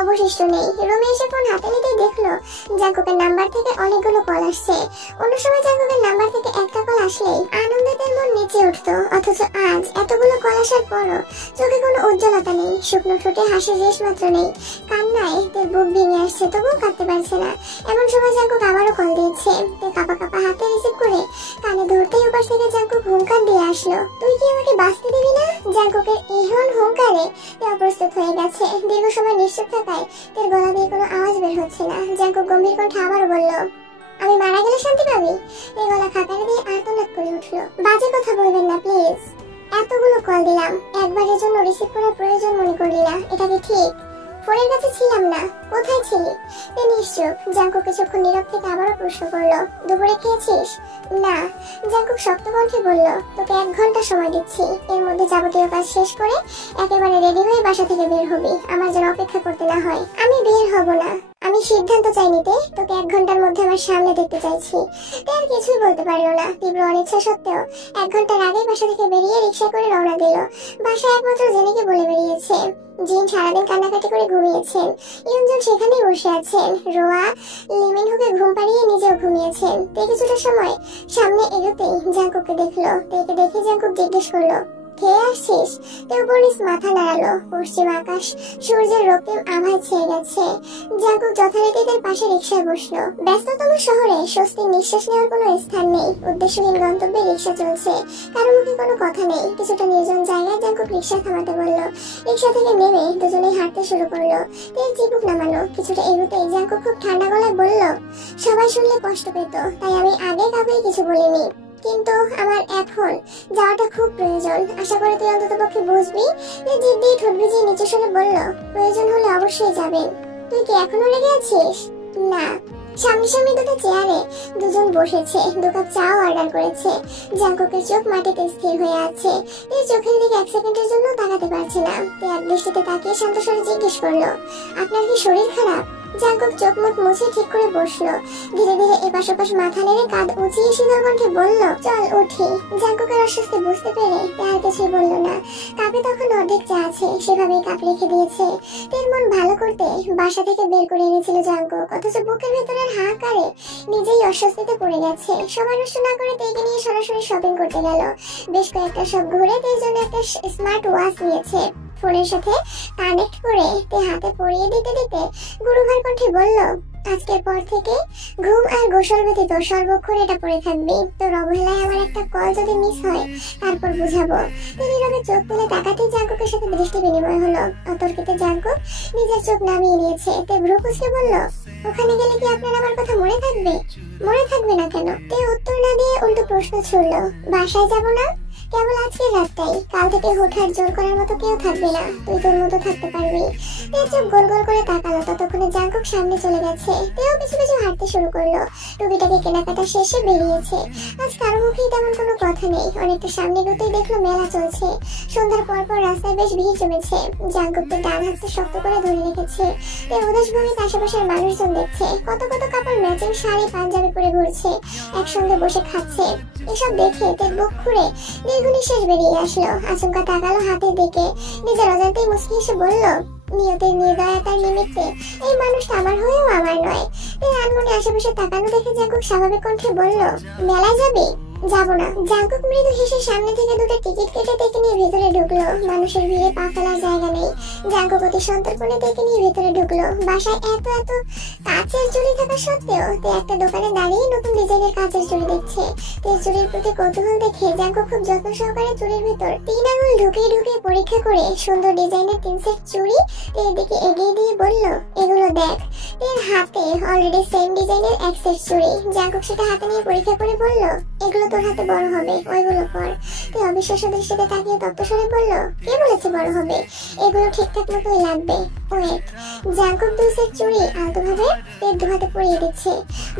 অবশিষ্ট নেই। রুমে এসে ফোন হাতে নিতেই দেখলো জাঙ্কুকের নাম্বার থেকে অনেকগুলো কল আসছে। অন্য সময় জাঙ্কুকের নাম্বার থেকে একটা কল আসলেই আনন্দে তার মন নেচে উঠতো, অথচ আজ এতগুলো কল আসার পরও চোখে কোনো উজ্জ্বলতা নেই, শুকনো ঠোঁটে হাসির রেশ মাত্র নেই। কান্নায় তার বুক ভেঙে আসছে, তবুও কাঁদতে পারছে না। এমন সময় জাঙ্কুক আবারও কল দিয়েছে। তে কাঁপা কাঁপা হাতে রিসিভ করে কানে ধরতেই ওপাশ থেকে জাঙ্কুক হুঙ্কার দিয়ে আসলো, তুই কি আমাকে বাঁচতে দিবি না? জাঙ্কুকের এহেন হুঙ্কারে তে অপ্রস্তুত হয়ে গেছে। দীর্ঘ সময় নিশ্চুপ থাকায় তার গলা দিয়ে কোনো আওয়াজ বের হচ্ছে না। জাঙ্কুক গম্ভীর কণ্ঠে আবারও বলল, আমি মারা গেলে শান্তি পাবি? এই গলা খাকারে দিয়ে আর্তনাদ করে উঠলো, বাজে কথা বলবেন না প্লিজ। এতগুলো কল দিলাম, একবারের জন্য রিসিভ করার প্রয়োজন মনে করলি না, এটা কি ঠিক? ফোনের কাছে ছিলাম না, কোথায় ছিলি? তে নিশ্চুপ। জাঙ্কুক কিছুক্ষণ নীরব থেকে আবারও প্রশ্ন করলো, দুপুরে খেয়েছিস? না। জাঙ্কুক শক্ত কণ্ঠে বলল, তোকে 1 ঘন্টা সময় দিচ্ছি। এর মধ্যে যাবতীয় কাজ শেষ করে একেবারে রেডি হয়ে বাসা থেকে বের হবি, আমার যেন অপেক্ষা করতে না হয়। আমি বের হব না, আমি সিদ্ধান্ত চাই নিতে। তোকে 1 ঘন্টার মধ্যে আমার সামনে দেখতে চাইছি। তে আর কিছুই বলতে পারলো না। তীব্র অনিচ্ছা সত্ত্বেও 1 ঘন্টার আগেই বাসা থেকে বেরিয়ে রিক্সা করে রওনা দিল। বাসায় একমাত্র জেনিকে বলে বেরিয়েছে। জিন সারাদিন কান্নাকাটি করে ঘুমিয়েছেন। ইয়ঞ্জন সেখানেই বসে আছেন। রোয়া লিমিনহুকে ঘুম পাড়িয়ে নিজেও ঘুমিয়েছেন। তে কিছুটা সময় সামনে এগোতেই জাঙ্কুককে দেখলো। তেকে দেখে জাঙ্কুক জিজ্ঞেস করলো, খেয়ে আসছিস? তে উপর নিচ মাথা নাড়ালো। পশ্চিম আকাশ সূর্যের রক্তিম আভায় ছেয়ে গেছে। জাঙ্কুক যথারীতি তার পাশে রিক্সায় বসলো। ব্যস্ততম শহরে স্বস্তির নিঃশ্বাস নেওয়ার কোনো স্থান নেই। উদ্দেশ্যহীন গন্তব্যে রিক্সা চলছে, কারো মুখে কোনো কথা নেই। কিছুটা নির্জন জায়গায় জাঙ্কুক রিক্সা থামাতে বলল। রিক্সা থেকে নেমে দুজনেই হাঁটতে শুরু করলো। তেল চিবুক নামানো। কিছুটা এগোতেই জাঙ্কুক খুব ঠান্ডা গলায় বলল, সবাই শুনলে কষ্ট পেত, তাই আমি আগে কাউকে কিছু বলিনি, কিন্তু আমার এখন যাওয়াটা খুব প্রয়োজন। আশা করি তুই অন্তত পক্ষে বুঝবি। জিদ দিয়ে ঠোঁট ভিজিয়ে নিচু স্বরে বলল, প্রয়োজন হলে অবশ্যই যাবেন। তুই কি এখনো লেগে আছিস? না। সামনাসামনি দুটো চেয়ারে দুজন বসেছে, 2 কাপ চাও অর্ডার করেছে। জাঙ্কুকের চোখ মাটিতে স্থির হয়ে আছে। এই চোখের দিকে 1 সেকেন্ডের জন্য তাকাতে পারছে না। তে এক দৃষ্টিতে তাকিয়ে শান্ত স্বরে জিজ্ঞেস করলো, আপনার কি শরীর খারাপ? জাঙ্কুক চোখ মুখ মুছে ঠিক করে বসলো। ধীরে ধীরে এপাশ ওপাশ মাথা নেড়ে কাঁধ উঁচিয়ে শীতল কণ্ঠে বলল, চল উঠি। জাঙ্কুকের অস্বস্তি বুঝতে পেরে তে আর কিছুই বলল না। কাপে তখন অর্ধেক চা আছে, সেভাবেই কাপ রেখে দিয়েছে। তের মন ভালো করতে বাসা থেকে বের করে এনেছিল জাঙ্কুক, অথচ বুকের ভেতরের হাহাকারে নিজেই অস্বস্তিতে পড়ে গেছে। সময় নষ্ট না করে তেকে নিয়ে সরাসরি শপিং করতে গেল। বেশ কয়েকটা সব ঘুরে তের জন্য একটা স্মার্ট ওয়াচ নিয়েছে। ফোনের সাথে কানেক্ট করে তে হাতে পরিয়ে দিতে দিতে গুরুভার কণ্ঠে বলল, আজকের পর থেকে ঘুম আর গোসল ব্যতীত সর্বক্ষণ এটা পড়ে থাকবি। তোর অবহেলায় আমার একটা কল যদি মিস হয় তারপর বুঝাবো। নীরবে চোখ তুলে তাকাতেই জাঙ্কুকের সাথে দৃষ্টি বিনিময় হলো। অতর্কিতে জাঙ্কুক নিজের চোখ নামিয়ে নিয়েছে। তে ভ্রু কুঁচকে বলল, ওখানে গেলে কি আপনার আমার কথা মনে থাকবে? মনে থাকবে না কেন? তে উত্তর না দিয়ে উল্টো প্রশ্ন ছুড়ল, বাসায় যাব না? কেবল আজকের রাতটাই, কাল থেকে হুটহাট জোর করার মতো কেউ থাকবে না, তুই তোর মতো থাকতে পারবি। তে চোখ গোল গোল করে তাকালো। ততক্ষণে জাঙ্কুক সামনে চলে গেছে। তেও পিছু পিছু হাঁটতে শুরু করলো। টুকিটাকি কেনাকাটা শেষে বেরিয়েছে। আজ কারো মুখেই তেমন কোনো কথা নেই। অনেকটা সামনে গতেই দেখলো মেলা চলছে। সন্ধ্যার পর পর রাস্তায় বেশ ভিড় জমেছে। জাঙ্কুককে ডান হাতটা শক্ত করে ধরে রেখেছে। তে উদাস ভঙ্গিতে আশেপাশের মানুষজন দেখছে। কত কত কাপড় ম্যাচিং শাড়ি পাঞ্জাবি পরে ঘুরছে, একসঙ্গে বসে খাচ্ছে। এসব দেখে তের বুক খুঁড়ে দীর্ঘ নিঃশ্বাস বেরিয়ে আসলো। আচমকা তাকালো হাতের দিকে। নিজের অজান্তেই মুচকি এসে বলল, নিয়তের নির্দয়তার নিমিত্তে এই মানুষটা আমার হয়েও আমার নয়। এই আনমনে আশেপাশে তাকানো দেখে জাঙ্কুক স্বাভাবিক কণ্ঠে বলল, মেলায় যাবি? যাবো না। জাঙ্কুক মৃদু হেসে সামনে থেকে 2টা টিকিট কেটে তেকে নিয়ে ভেতরে ঢুকলো। মানুষের ভিড়ে পা ফেলার জায়গা নেই। জাঙ্কুক অতি সন্তর্পণে তেকে নিয়ে ভেতরে ঢুকলো। বাসায় এত এত কাচের চুড়ি থাকা সত্ত্বেও তে একটা দোকানে দাঁড়িয়ে নতুন ডিজাইনের কাচের চুড়ি দেখছে। তের চুড়ির প্রতি কৌতূহল দেখে জাঙ্কুক খুব যত্ন সহকারে চুড়ির ভেতর 3 আঙুল ঢুকিয়ে ঢুকিয়ে পরীক্ষা করে সুন্দর ডিজাইনের 3 সেট চুড়ি তের দিকে এগিয়ে দিয়ে বলল, এগুলো দেখ। তের হাতে অলরেডি সেম ডিজাইনের 1 সেট চুড়ি। জাঙ্কুক সেটা হাতে নিয়ে পরীক্ষা করে বলল, এগুলো তোর হাতে বড় হবে, ওইগুলো পর। তে অবিশ্বাস্য দৃষ্টিতে তাকিয়ে তপ্তস্বরে বলল, কে বলেছে বড় হবে? এগুলো ঠিকঠাক মতোই লাগবে। ওয়েট। জাঙ্কুক দুসের চুড়ি আলতোভাবে তের দু হাতে পরিয়ে দিচ্ছে।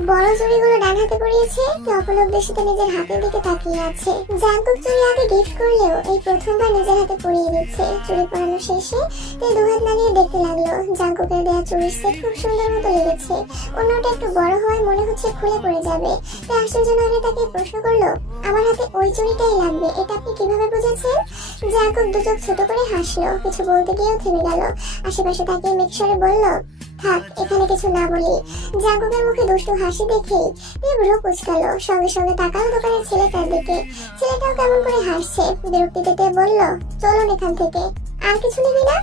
বড় চুড়িগুলো ডান হাতে পরিয়েছে। তে অপলক দৃষ্টিতে নিজের হাতের দিকে তাকিয়ে আছে। জাঙ্কুক চুড়ি আগে গিফট করলেও এই প্রথমবার নিজের হাতে পরিয়ে দিচ্ছে। চুড়ি পরানো শেষে তে দু হাত নাড়িয়ে দেখতে লাগলো। জাঙ্কুকের দেয়া চুড়ির সেট খুব সুন্দর মতো লেগেছে। অন্যটা একটু বড় হওয়ায় মনে হচ্ছে খুলে পড়ে যাবে। তে আশ্চর্যজনক তাকে প্রশ্ন করলো, আমার হাতে ওই চুড়িটাই লাগবে, এটা আপনি কিভাবে বুঝেছেন? জাঙ্কুক দু চোখ ছোট করে হাসলো। কিছু বলতে গিয়েও থেমে গেল। আশেপাশে তাকিয়ে মিকসরে বলল, থাক, এখানে কিছু না বলি। জাঙ্কুকের মুখে দুষ্টু হাসি দেখেই ভ্রু কুঁচকালো। সঙ্গে সঙ্গে তাকালো দোকানের ছেলেটার দিকে। ছেলেটাও কেমন করে হাসছে। বিরক্তিতে বলল, চলুন এখান থেকে। আর কিছু নিবি না?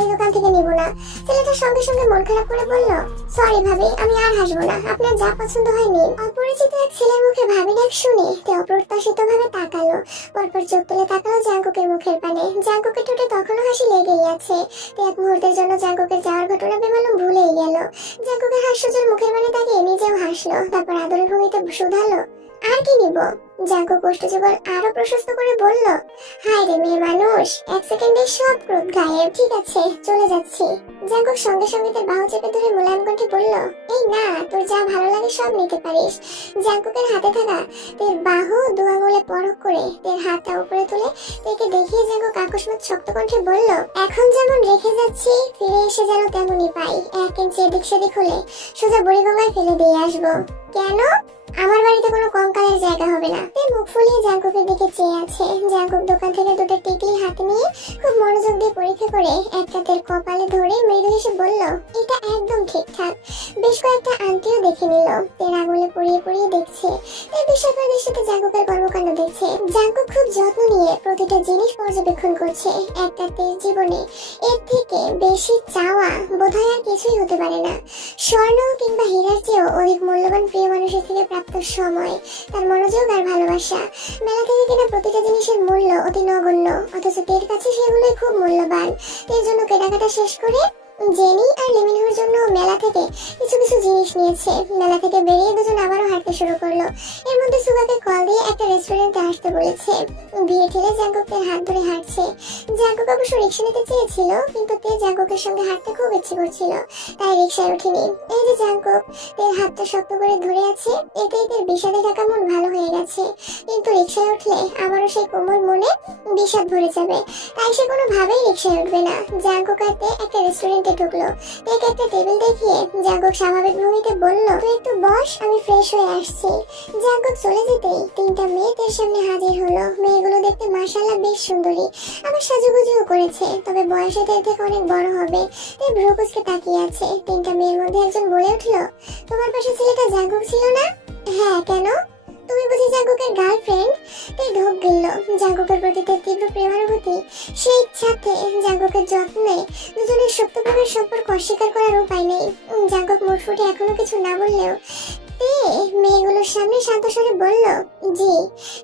এই দোকান থেকে নিব না। ছেলেটা সঙ্গে সঙ্গে মন খারাপ করে বলল, সরি ভাবি, আমি আর হাসবো না, আপনার যা পছন্দ হয় নিন। অপরিচিত এক ছেলের মুখে ভাবি ডাক শুনে তে অপ্রত্যাশিত ভাবে তাকালো। পরপর চোখ তুলে তাকালো জাঙ্কুকের মুখের পানে। জাঙ্কুকের ঠোঁটে তখনও হাসি লেগেই আছে। তে এক মুহূর্তের জন্য জাঙ্কুকের যাওয়ার ঘটনা বেমালুম ভুলেই গেল। জাঙ্কুকের হাস্যজল মুখের পানে তাকিয়ে নিজেও হাসলো। তারপর আদরের ভঙ্গিতে শুধালো, আর কি নিব? জাঙ্কুক কষ্টযুগল আরো প্রশস্ত করে বলল, হায় রে মেয়ে মানুষ, এক সেকেন্ডে সব ক্রোধ গায়েব। ঠিক আছে, চলে যাচ্ছি। জাঙ্কুক সঙ্গে সঙ্গে তার বাহু চেপে ধরে মোলায়েম কণ্ঠে বলল, এই না, তোর যা ভালো লাগে সব নিতে পারিস। জাঙ্কুকের হাতে থাকা তের বাহু দু আঙুলে পরখ করে তের হাতটা উপরে তুলে তেকে দেখিয়ে জাঙ্কুক আকস্মাৎ শক্ত কণ্ঠে বলল, এখন যেমন রেখে যাচ্ছি ফিরে এসে যেন তেমনই পাই। 1 ইঞ্চি এদিক সেদিক হলে সোজা বুড়িগঙ্গায় ফেলে দিয়ে আসবো। কেন? আমার বাড়িতে কোনো কঙ্কালের জায়গা হবে না। তে মুখ ফুলিয়ে জাঙ্কুকের দিকে চেয়ে আছে। জাঙ্কুক দোকান থেকে দুটো টিকলি হাতে নিয়ে খুব মনোযোগ দিয়ে পরীক্ষা করে একটা তের কপালে ধরে মৃদু হেসে বলল, এটা একদম ঠিকঠাক। বেশ কয়েকটা আংটিও দেখে নিল। তের আঙুলে পরিয়ে পরিয়ে দেখছে। তের বিস্ময়কর দৃষ্টিতে জাঙ্কুকের কর্মকাণ্ড দেখছে। জাঙ্কুক খুব যত্ন নিয়ে প্রতিটা জিনিস পর্যবেক্ষণ করছে। একটা তের জীবনে এর থেকে বেশি চাওয়া বোধহয় আর কিছুই হতে পারে না। স্বর্ণ কিংবা হীরার চেয়েও অধিক মূল্যবান প্রিয় মানুষের থেকে প্রাপ্ত সময়, তার মনোযোগ আর ভালোবাসা। মেলা থেকে কেনা প্রতিটা জিনিসের মূল্য অতি নগণ্য, অথচ তের কাছে সেগুলোই খুব মূল্যবান। এর জন্য কেনাকাটা শেষ করে জেনি আর লিমিনহুর জন্য মেলা থেকে কিছু কিছু জিনিস নিয়েছে। মেলা থেকে বেরিয়ে দুজন আবারও হাঁটতে শুরু করলো। এর মধ্যে সুগাকে কল দিয়ে একটা রেস্টুরেন্টে আসতে বলেছে। বিয়ে ঠেলে জাঙ্কুকের হাত ধরে হাঁটছে। জাঙ্কুক অবশ্য রিক্সা নিতে চেয়েছিল, কিন্তু তে জাঙ্কুকের সঙ্গে হাঁটতে খুব ইচ্ছে করছিল, তাই রিক্সায় ওঠেনি। এই যে জাঙ্কুক তের হাতটা শক্ত করে ধরে আছে, এতেই তের বিষাদে ঢাকা মন ভালো হয়ে গেছে। কিন্তু রিক্সায় উঠলে আবারও সেই কোমল মনে বিষাদ ভরে যাবে, তাই সে কোনোভাবেই রিক্সায় উঠবে না। জাঙ্কুক আর তে একটা রেস্টুরেন্টে ঢুকলো। তেকে একটা টেবিল দেখিয়ে জাঙ্কুক স্বাভাবিক ভঙ্গিতে বলল, তুই একটু বস, আমি ফ্রেশ হয়ে আসছি। জাঙ্কুক চলে যেতেই 3টা মেয়ে তের সামনে হাজির হলো। মেয়েগুলো দেখতে মাশাআল্লাহ বেশ সুন্দরী, আবার সাজুগুজুও করেছে, তবে বয়সে তের থেকে অনেক বড় হবে। তে ভ্রু কুঁচকে তাকিয়ে আছে। 3টা মেয়ের মধ্যে একজন বলে উঠল, তোমার পাশে ছেলেটা জাঙ্কুক ছিল না? হ্যাঁ, কেন? তুমি বুঝি জাঙ্কুকের গার্লফ্রেন্ড? তে ঢোক গেল। জাঙ্কুকের প্রতি তার তীব্র প্রেমানুভূতি, সেই ইচ্ছাতে জাঙ্কুকের যত্নে দুজনের সত্যভাবের সম্পর্ক অস্বীকার করার উপায় নেই। জাঙ্কুক মুখ ফুটে এখনো কিছু না বললেও তে মেয়েগুলোর সামনে শান্ত স্বরে বলল, জি।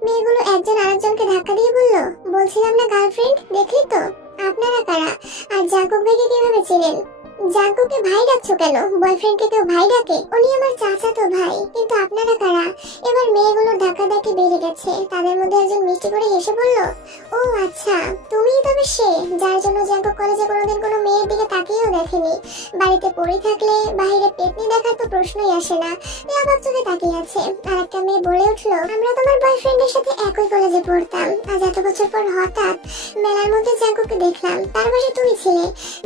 মেয়েগুলো একজন আরেকজনকে ধাক্কা দিয়ে বলল, বলছিলাম না গার্লফ্রেন্ড, দেখলি তো? আপনারা কারা? আর জাঙ্কুক ভাইকে কিভাবে চিনেন? জাঙ্কুকে ভাই ডাকছো কেন? বয়ফ্রেন্ডকে কেউ ভাই ডাকে? উনি আমার চাচাতো ভাই। কিন্তু আপনারা কারা? এবার মেয়েগুলোর ধাক্কাধাক্কি বেড়ে গেছে। তাদের মধ্যে একজন মিষ্টি করে হেসে বলল, ও আচ্ছা, তুমিই তবে সে যার জন্য জাঙ্কুক কলেজে কোনোদিন কোনো মেয়ের দিকে তাকিয়েও দেখেনি। বাড়িতে পড়ে থাকলে বাইরে পেতনি দেখার তো প্রশ্নই আসে না। অবাক চোখে তাকিয়ে আছে। আর একটা মেয়ে বলে উঠলো, আমরা তোমার বয়ফ্রেন্ডের সাথে একই কলেজে পড়তাম। আজ এত বছর পর হঠাৎ মেলার মধ্যে জাঙ্কুককে দেখলাম, তার পাশে তুমি ছিলে।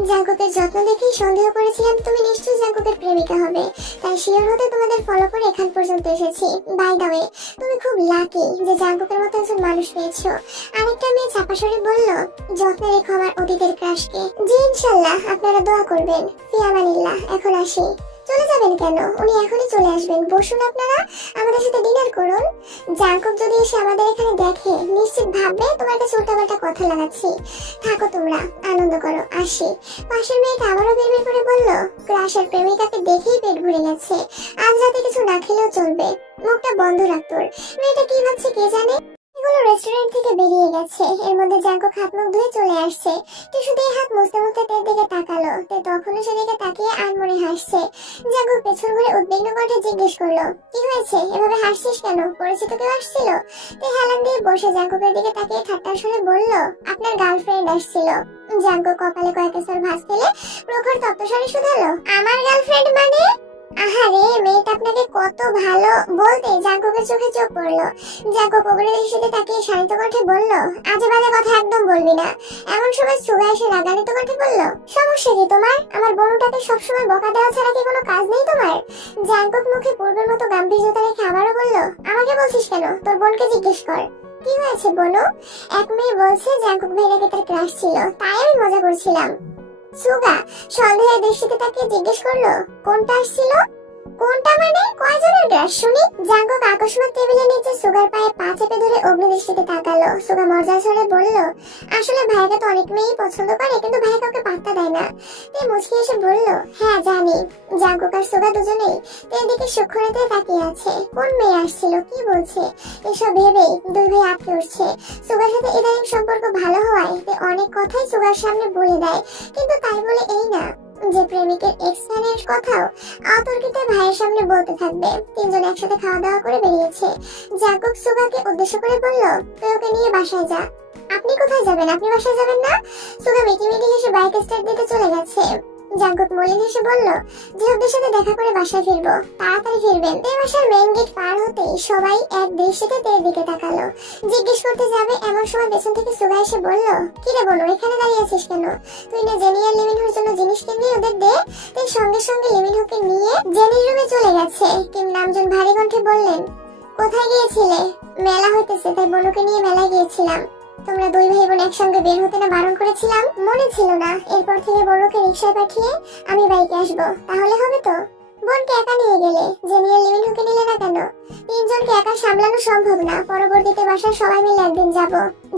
জাঙ্কুকের যত্ন দেখেই সন্দেহ করেছিলাম তুমি নিশ্চয়ই জাঙ্কুকের প্রেমিকা হবে, তাই শিওর হতে তোমাদের ফলো করে এখান পর্যন্ত এসেছি। বাই দ্য ওয়ে, তুমি খুব লাকি যে জাঙ্কুকের মতো একজন মানুষ পেয়েছো। আরেকটা মেয়ে চাপা স্বরে বলল, যত্নে রেখো আমার অতীতের ক্রাশকে। জি ইনশাল্লাহ, আপনারা দোয়া করবেন। ফি আমানিল্লাহ, এখন আসি। চলে যাবেন কেন? উনি এখনই চলে আসবেন, বসুন আপনারা, আমাদের সাথে ডিনার করুন। জাঙ্কুক যদি এসে আমাদের এখানে দেখে নিশ্চিত ভাববে তোমার কাছে উল্টাপাল্টা কথা লাগাচ্ছি। থাকো তোমরা, আনন্দ করো, আসি। পাশের মেয়েটা আবারও বের করে বলল, ক্রাশের প্রেমিকাকে দেখেই পেট ভরে গেছে, আজ রাতে কিছু না খেলেও চলবে। মুখটা বন্ধ রাখ তোর। মেয়েটা কি ভাবছে কে জানে। এগুলো রেস্টুরেন্ট থেকে বেরিয়ে গেছে। এর মধ্যে জাঙ্কুক হাত মুখ ধুয়ে চলে আসছে। টিস্যু দিয়ে হাত মুছতে মুছতে তের দিকে তাকালো। তে তখনও সেদিকে তাকিয়ে আনমনে হাসছে। জাঙ্কুক পেছন ঘুরে উদ্বিগ্ন কণ্ঠে জিজ্ঞেস করলো, কি হয়েছে? এভাবে হাসছিস কেন? পরিচিত কেউ আসছিল? তে হেলান দিয়ে বসে জাঙ্কুকের দিকে তাকিয়ে ঠাট্টার সুরে বলল, আপনার গার্লফ্রেন্ড আসছিল। জাঙ্কুক কপালে কয়েকবার ভাঁজ ফেলে প্রখর তপ্তস্বরে শুধালো, আমার গার্লফ্রেন্ড মানে? আহারে, মেয়েটা আপনাকে কত ভালো বলতে জাঙ্কুকের চোখে চোখ পড়লো। জাঙ্কুক অগ্নি দৃষ্টিতে তাকিয়ে শান্ত কণ্ঠে বলল, আজে বাজে কথা একদম বলবি না। এমন সময় সুগা এসে রাগান্বিত কণ্ঠে বলল, সমস্যা কি তোমার? আমার বনুটাকে সবসময় বকা দেওয়া ছাড়া কি কোনো কাজ নেই তোমার? জাঙ্কুক মুখে পূর্বের মতো গাম্ভীর্যতা রেখে আবারও বলল, আমাকে বলছিস কেন? তোর বোনকে জিজ্ঞেস কর। কি হয়েছে বনু? এক মেয়ে বলছে জাঙ্কুক ভাই নাকি তার ক্রাশ ছিল, তাই আমি মজা করছিলাম। সুগা সন্দেহের দৃষ্টিতে তাকিয়ে জিজ্ঞেস করলো, কোনটা আসছিল? কোনটা মানে? কয়জনের ক্রাশ শুনি? জাঙ্কুক আকস্মাত টেবিলের নিচে সুগার পায়ে পা চেপে ধরে অগ্নি দৃষ্টিতে তাকালো। সুগা মজার স্বরে বলল, আসলে ভাইকে তো অনেক মেয়েই পছন্দ করে, কিন্তু ভাই কাউকে পাত্তা দেয় না। তে মুচকি এসে বলল, হ্যাঁ জানি। জাঙ্কুক আর সুগা দুজনেই তের দিকে সূক্ষ্মতে তাকিয়ে আছে। কোন মেয়ে আসছিল, কি বলছে? এসব ভেবেই দুই ভাই আটকে উঠছে। সুগার সাথে ইদানিং সম্পর্ক ভালো হওয়ায় তে অনেক কথাই সুগার সামনে বলে দেয়, কিন্তু তাই বলে এই না যে প্রেমিকের এক্স ফ্যানের কথাও অতর্কিত ভাইয়ের সামনে বলতে থাকবে। তিনজন একসাথে খাওয়া দাওয়া করে বেরিয়েছে। জাঙ্কুক সুগাকে উদ্দেশ্য করে বলল, তুই ওকে নিয়ে বাসায় যা। আপনি কোথায় যাবেন? আপনি বাসায় যাবেন না? সুগা মিটিমিটি হেসে বাইক স্টার্ট দিতে চলে গেছে। জাঙ্কুক মলিন হেসে বলল, জিহবদের সাথে দেখা করে বাসায় ফিরবো, তাড়াতাড়ি ফিরবেন। তে বাসার মেইন গেট পার হতেই সবাই এক দৃষ্টিতে তের দিকে তাকালো। জিজ্ঞেস করতে যাবে এমন সময় পেছন থেকে সুগা এসে বলল, কি রে বলো, এখানে দাঁড়িয়ে আছিস কেন? তুই না জেনি আর লিমিনহোর জন্য জিনিস কিনবি, ওদের দে। তাই সঙ্গে সঙ্গে লিমিনহোকে নিয়ে জেনির রুমে চলে গেছে। কিম নামজন ভারী কণ্ঠে বললেন, কোথায় গিয়েছিলে? মেলা হইতেছে, তাই বনুকে নিয়ে মেলায় গিয়েছিলাম। তোমরা দুই ভাই বোন একসঙ্গে বের হতে না বারণ করেছিলাম? মনে ছিল না? এরপর থেকে বনুকে রিকশায় পাঠিয়ে আমি বাইকে আসবো, তাহলে হবে তো? বোনকে একা নিয়ে গেলে, জেনিয়ার লিমিনহোকে নিলে না কেন? তিনজনকে একা সামলানো সম্ভব না। পরবর্তীতে বাসার সবাই মিলে একদিন যাব।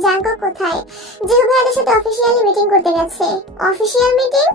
জাঙ্কুক কোথায়? জিহু ভাইয়াদের সাথে অফিসিয়ালি মিটিং করতে গেছে। Official meeting?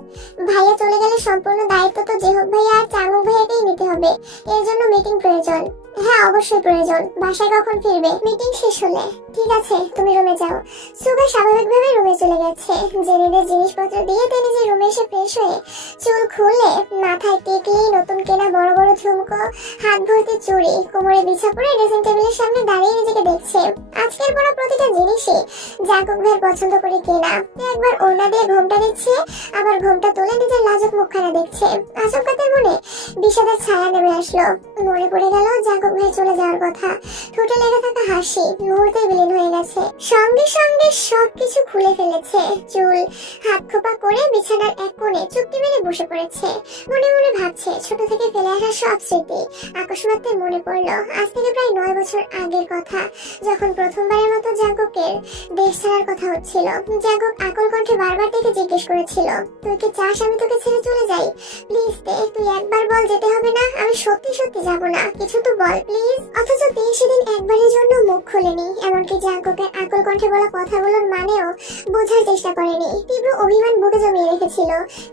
ভাইয়া চলে গেলে সম্পূর্ণ দায়িত্ব তো জেহক ভাইয়া আর চাঙ্গুক ভাইয়াকেই নিতে হবে। এর জন্য মিটিং প্রয়োজন। হ্যাঁ অবশ্যই প্রয়োজন। বাসায় কখন ফিরবে? মিটিং শেষ হলে। ঠিক আছে, তুমি রুমে যাও। সুগা স্বাভাবিকভাবে রুমে চলে গেছে। জেনিদের জিনিসপত্র দিয়ে তিনি নিজের রুমে এসে ফ্রেশ হয়ে চুল খুলে মাথায় টিকলি, নতুন কেনা বড় বড় ঝুমকো, হাত ভর্তি চুড়ি, কোমরে বিছা পরে ড্রেসিং টেবিলের সামনে দাঁড়িয়ে নিজেকে দেখছে। আজকের পড়া প্রতিটা জিনিসই জাঙ্কুক ভাইয়ের পছন্দ করে কেনা। একবার ওড়না দিয়ে ঘোমটা দিচ্ছে, আবার ঘোমটা তুলে নিজের লাজুক মুখখানা দেখছে। আচমকাতে মনে বিষাদের ছায়া নেমে আসলো। মনে পড়ে গেল জাঙ্কুক ভাই চলে যাওয়ার কথা। ঠোঁটে লেগে থাকা হাসি মুহূর্তে বিলীন হয়ে গেছে। সঙ্গে সঙ্গে সবকিছু খুলে ফেলেছে। চুল হাত খোপা করে বিছানার এক কোণে চুপটি মেরে বসে পড়েছে। মনে মনে ভাবছে ছোট থেকে ফেলে আসা সব স্মৃতি। আকস্মাতে মনে পড়লো আজ থেকে প্রায় 9 বছর আগের কথা, যখন প্রথমবারের মতো জাঙ্কুকের দেশ ছাড়ার কথা হচ্ছিল। জাঙ্কুক আকল কণ্ঠে বারবার থেকে জিজ্ঞেস করেছিল, তুই কি চাস আমি তোকে ছেড়ে চলে যাই? প্লিজ তে, তুই একবার বল যেতে হবে না। আমি সত্যি সত্যি যাব না, কিছু তো বল প্লিজ। অথচ তে সেদিন একবারের জন্য মুখ খুলেনি। এমনকি জাঙ্কুকের আকল কণ্ঠে বলা কথাগুলোর মানেও বোঝার চেষ্টা করেনি। তীব্র অভিমান বুকে জমিয়ে রেখেছিল,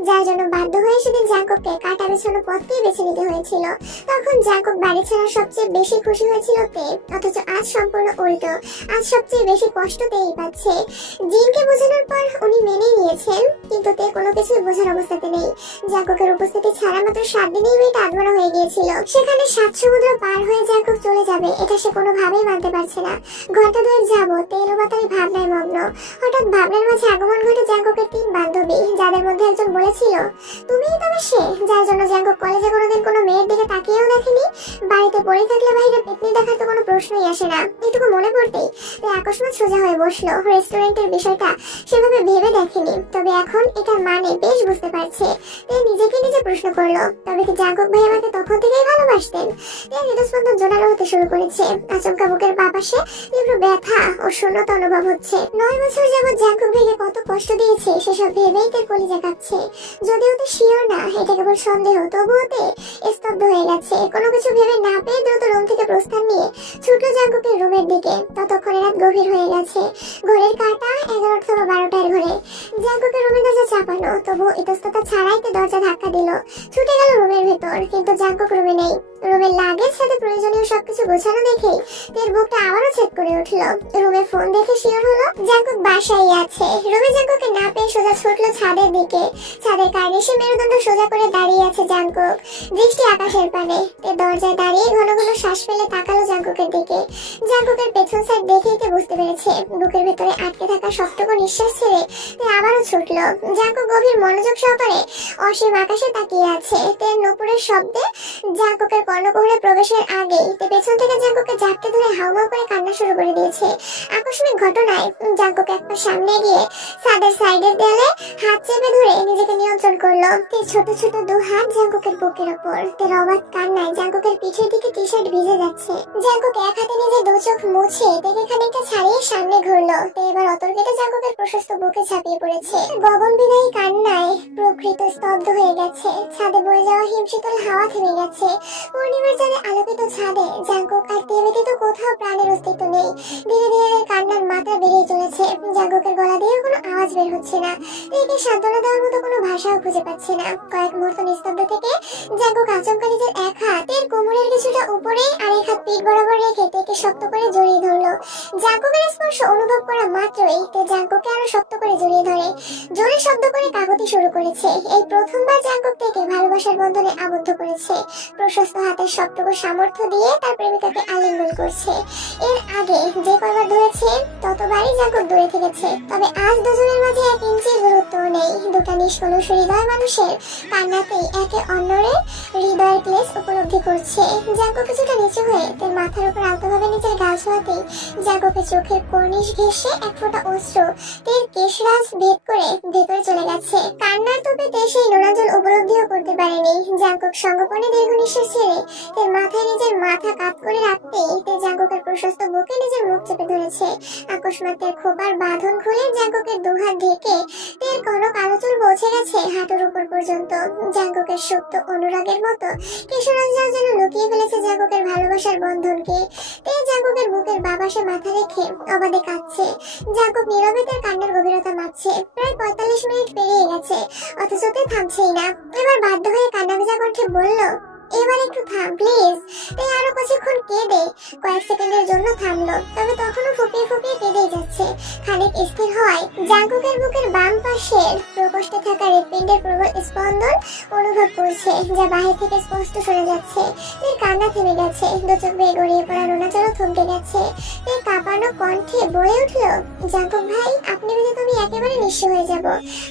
যার জন্য বাধ্য হয়ে সেদিন জাঙ্কুককে কাটা বেছানো পথকেই বেছে নিতে হয়েছিল। তখন জাঙ্কুক বাড়ি ছাড়া সবচেয়ে বেশি খুশি হয়েছিল তে, অথচ আজ সম্পূর্ণ উল্টো। আজ সবচেয়ে বেশি কষ্ট তেই পাচ্ছে। জিনকে বোঝানোর পর উনি মেনে নিয়েছেন, কিন্তু তে কোনো কিছুই বোঝার অবস্থাতে নেই। জাঙ্কুকের উপস্থিতি ছাড়া মাত্র 7 দিনেই মেয়েটা আধমরা হয়ে গিয়েছিল। সেখানে 7 সমুদ্র পার হয়ে জাঙ্কুক চলে যাবে, এটা সে কোনোভাবেই মানতে পারছে না। ঘন্টা 2 যাবত তেলবাতারি ভাবনায় মগ্ন। হঠাৎ ভাবনার মাঝে আগমন ঘটে জাঙ্কুকের 3 বান্ধবী, যাদের মধ্যে একজন বলেছিল, তুমিই তবে সে যার জন্য জাঙ্কুক কলেজে কোনোদিন কোনো মেয়ের দিকে তাকিয়েও দেখেনি। বাড়িতে পড়ে থাকলে বাইরে পেতনি দেখার তো কোনো প্রশ্নই আসে না। এটুকু মনে পড়তেই তে আকস্মাত সোজা হয়ে বসলো। রেস্টুরেন্টের বিষয়টা সেভাবে ভেবে দেখেনি, তবে এখন এটার মানে বেশ বুঝতে পারছে। তে নিজেকে নিজে প্রশ্ন করলো, তবে কি জাঙ্কুক ভাই আমাকে তখন থেকেই ভালোবাসতেন? তে হৃদস্পন্দন জোরালো হতে শুরু করেছে। আচমকা বুকের বাঁ পাশে তীব্র ব্যথা ও শূন্যতা অনুভব হচ্ছে। 9 বছর যাবৎ জাঙ্কুক ভাইকে কত কষ্ট দিয়েছে সেসব ভেবেই তার কলিজা কাঁপছে। যদিও তো শিওর না, এটা কেবল সন্দেহ, তবুও তে স্তব্ধ হয়ে গেছে। কোনো কিছু ভেবে না পেয়ে দ্রুত রুম থেকে প্রস্থান নিয়ে ছুটলো জাঙ্কুকের রুমের দিকে। ততক্ষণে রাত গভীর হয়ে গেছে। ঘড়ির কাঁটা 11 অথবা 12টার ঘরে। জাঙ্কুকের রুমের দরজা চাপানো, তবু ইতস্ততা ছাড়াই তে দরজা ধাক্কা দিল। ছুটে গেল রুমের ভেতর, কিন্তু জাঙ্কুক রুমে নেই। রুমের লাগেজ সাথে প্রয়োজনীয় সবকিছু গোছানো দেখেই তের বুকটা আবারও চেক করে উঠলো। রুমে ফোন দেখে শিওর হলো জাঙ্কুক বাসায় আছে। রুমে জাঙ্কুককে না পেয়ে সোজা ছুটলো ছাদের দিকে। ছাদের কার্নিশে মেরুদণ্ড সোজা করে দাঁড়িয়ে আছে জাঙ্কুক, দৃষ্টি আকাশের পানে। তে দরজায় দাঁড়িয়ে ঘন ঘন শ্বাস ফেলে তাকালো জাঙ্কুকের দিকে। জাঙ্কুকের পেছন সাইড দেখেই তে বুঝতে পেরেছে বুকের ভেতরে আটকে থাকা সবটুকু নিঃশ্বাস ছেড়ে তে আবারও ছুটলো। জাঙ্কুক গভীর মনোযোগ সহকারে অসীম আকাশে তাকিয়ে আছে। তে নূপুরের শব্দে জাঙ্কুকের কর্ণকুহরে প্রবেশের আগেই তে পেছন থেকে জাঙ্কুককে জাপটে ধরে হাউমাউ করে কান্না শুরু করে দিয়েছে। আকস্মিক ঘটনায় জাঙ্কুক এক পা সামনে গিয়ে ছাদের সাইডের দেয়ালে হাত চেপে ধরে নিজেকে নিয়ন্ত্রণ করলো। তে ছোট ছোট দু হাত জাঙ্কুকের বুকের ওপর। তে অবাক কান্নায় জাঙ্কুকের পিঠের দিকে টি শার্ট ভিজে যাচ্ছে। জাঙ্কুক এক হাতে নিজের দু চোখ মুছে থেকে খানিকটা ছাড়িয়ে সামনে ঘুরলো। তে এবার অতর কেটে জাঙ্কুকের প্রশস্ত বুকে ঝাঁপিয়ে পড়েছে। গগন বিদায়ী কান্নায় প্রকৃত স্তব্ধ হয়ে গেছে। ছাদে বয়ে যাওয়া হিমশীতল হাওয়া থেমে গেছে। পূর্ণিমার চাঁদে আলোকিত ছাদে জাঙ্কুক আর তে ব্যতীত কোথাও প্রাণের অস্তিত্ব নেই। ধীরে ধীরে এর কান্নার মাত্রা বেড়েই চলেছে। জাঙ্কুকের গলা দিয়ে কোনো আওয়াজ বের হচ্ছে না। একে সান্ত্বনা দেওয়ার মতো কোনো ভাষাও খুঁজে পাচ্ছে না। কয়েক মুহূর্ত নিস্তব্ধ থেকে জাঙ্কুক আচমকা নিজের এক হাত এর কোমরের কিছুটা উপরে আর এক হাত পিঠ বরাবর রেখে তেকে শক্ত করে জড়িয়ে ধরলো। জাঙ্কুকের স্পর্শ অনুভব করা মাত্রই তে জাঙ্কুককে আরো শক্ত করে জড়িয়ে ধরে জোরে শব্দ করে কাঁপতে শুরু করেছে। এই প্রথমবার জাঙ্কুক থেকে ভালোবাসার বন্ধনে আবদ্ধ করেছে। প্রশস্ত হাতের সবটুকু সামর্থ্য দিয়ে তার প্রেমিকাকে আলিঙ্গন করছে। এর আগে যে কয়বার ধরেছে ততবারই জাঙ্কুক দূরে থেকেছে। তবে আজ দুজনের মাঝে এক ইঞ্চির দূরত্ব নেই। দুটা নিষ্কলুষ হৃদয় মানুষের কান্নাতেই একে অন্যরে হৃদয়ের ক্লেশ উপলব্ধি করছে। জাঙ্কুক কিছুটা নিচু হয়ে তার মাথার উপর আলতোভাবে নিজের গাল ছোঁয়াতেই জাঙ্কুকের চোখের কর্নিশ ঘেঁষে এক ফোঁটা অশ্রু তের কেশরাজ ভেদ করে ভেতরে চলে গেছে। কান্নার তোপে তে সেই নোনাজল উপলব্ধিও করতে পারেনি। জাঙ্কুক সঙ্গোপনে দীর্ঘ নিঃশ্বাস ছেড়ে তের মাথায় নিজের মাথা কাত করে রাখতেই তে জাঙ্কুকের প্রশস্ত বুকে নিজের মুখ চেপে ধরেছে। আকস্মাত তের খোপার বাঁধন খুলে জাঙ্কুকের দুহাত ঢেকে তের কনক আলো চুল পৌঁছে গেছে হাঁটুর উপর পর্যন্ত। জাঙ্কুকের সুপ্ত অনুরাগের মতো কেশরাজরাও যেন লুকিয়ে ফেলেছে জাঙ্কুকের ভালোবাসার বন্ধনকে। তে জাঙ্কুকের বুকের বাবাসে মাথা রেখে অবাধে কাঁদছে। জাঙ্কুক নীরবে তার কান্নার গভীরতা মাপছে। প্রায় 45 মিনিট পেরিয়ে গেছে, অথচ তে থামছেই না। এবার বাধ্য হয়ে কান্না ভেজা কণ্ঠে বলল, এবার একটু থাম প্লিজ। তাই আরো কিছুক্ষণ কেঁদে কয়েক সেকেন্ডের জন্য থামলো। তবে তখনও ফুপিয়ে ফুপিয়ে কেঁদেই যাচ্ছে। খানিক স্থির হয় জাঙ্কুকের বুকের বাম পাশের প্রকোষ্ঠে থাকা হৃৎপিণ্ডের প্রবল স্পন্দন অনুভব করছে, যা বাহির থেকে স্পষ্ট শোনা যাচ্ছে। এর কান্না থেমে গেছে। দু চোখ বেয়ে গড়িয়ে পড়া নোনাচলও থমকে গেছে। এর কাঁপানো কণ্ঠে বলে উঠল, জাঙ্কুক ভাই, আপনি ব্যতীত আমি একেবারে নিঃস্ব হয়ে যাব।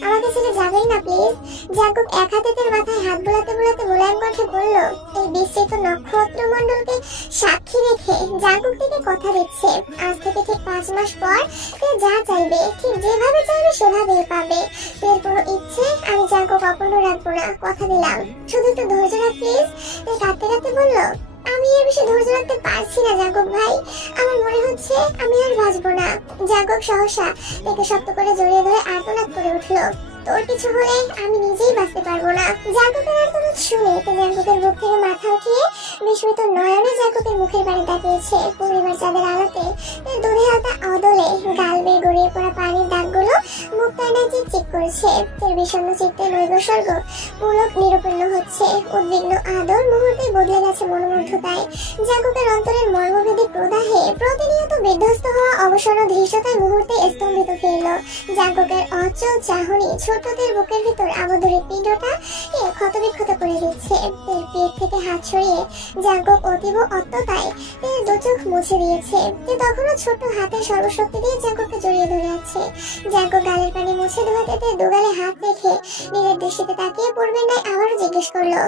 আমাকে ছেড়ে যাবেন না প্লিজ। জাঙ্কুক এক হাতে তার মাথায় হাত বোলাতে বোলাতে মোলায়েম কণ্ঠে বলল, এই বিস্তৃত নক্ষত্র মণ্ডলকে সাক্ষী রেখে জাঙ্কুক থেকে কথা দিচ্ছে, আজ থেকে ঠিক 5 মাস পর সে যা চাইবে ঠিক যেভাবে চাইবে সেভাবেই পাবে। এর কোনো ইচ্ছে আমি জাঙ্কুক অপূর্ণ রাখবো না, কথা দিলাম। শুধু একটু ধৈর্য রাখ প্লিজ। কাঁদতে কাঁদতে বলল, আমি এর বেশি ধৈর্য রাখতে পারছি না জাঙ্কুক ভাই। আমার মনে হচ্ছে আমি আর বাঁচবো না। জাঙ্কুক সহসা তাকে শক্ত করে জড়িয়ে ধরে আর্তনাদ করে উঠল, তোর কিছু হলে আমি নিজেই বাঁচতে পারবো না। জাঙ্কুকের আর্তনাদ শুনে জাঙ্কুকের বুক থেকে মাথা উঠিয়ে বিস্মিত নয়নে জাঙ্কুকের মুখের পানে তাকিয়েছে। পূর্ণিমার চাঁদের আলোতে তার দুধে হালকা অদলে গাল বেয়ে গড়িয়ে পড়া পানির দাগগুলো মুখ টানায় চিকচিক করছে। তার বিষণ্ণ চিত্তে নৈবসর্গ পুলক নিরূপন্ন হচ্ছে। উদ্বিগ্ন আদর মুহূর্তে বদলে গেছে মনোমুগ্ধতায়। জাঙ্কুকের অন্তরের মর্মভেদী প্রদাহে প্রতিনিয়ত বিধ্বস্ত হওয়া অবসন্ন ধৃষ্টতায় মুহূর্তে স্তম্ভিত ফিরল। জাঙ্কুকের অচল চাহনি ছোটদের বুকের ভিতর আবদ্ধ হৃৎপিণ্ডটা ক্ষতবিক্ষত করে দিচ্ছে। এর পিঠ থেকে হাত সরিয়ে জাঙ্কুক অতীব অত্যতায় এর দু চোখ মুছে দিয়েছে। তখনও ছোট হাতের সর্বশক্তি দিয়ে জাঙ্কুককে জড়িয়ে ধরে আছে। জাঙ্কুক গালের পানি মুছে ধোয়াতে দুগালে হাত রেখে নিজের দৃষ্টিতে তাকিয়ে পড়বেন নাই আবারও জিজ্ঞেস করলো,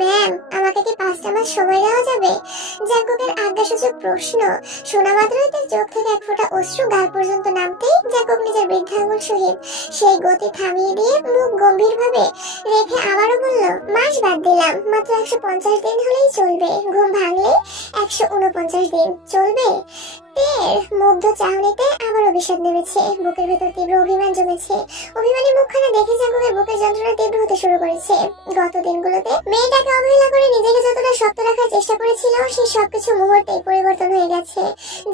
ম্যাম, আমাকে কি 5টা মাস সময় দেওয়া যাবে? জাঙ্কুকের আজ্ঞাসূচক প্রশ্ন শোনা মাত্রই তার চোখ থেকে এক ফোঁটা অশ্রু গাল পর্যন্ত নামতেই জাঙ্কুক নিজের বৃদ্ধাঙ্গুল সহিত সেই গতি থামিয়ে দিয়ে মুখ গম্ভীরভাবে রেখে আবারও বলল, মাস বাদ দিলাম, মাত্র 150 দিন হলেই চলবে। ঘুম ভাঙলে 149 দিন চলবে। তের মুগ্ধ চাহনিতে আবার অভিশাপ নেমেছে। বুকের ভেতর তীব্র অভিমান জমেছে। অভিমানী মুখখানা দেখে জাঙ্কুকের বুকের যন্ত্রণা তীব্র হতে শুরু করেছে। গত দিনগুলোতে মেয়েটাকে অবহেলা করে নিজেকে যতটা শক্ত রাখার চেষ্টা করেছিল, সেই সবকিছু মুহূর্তেই পরিবর্তন হয়ে গেছে।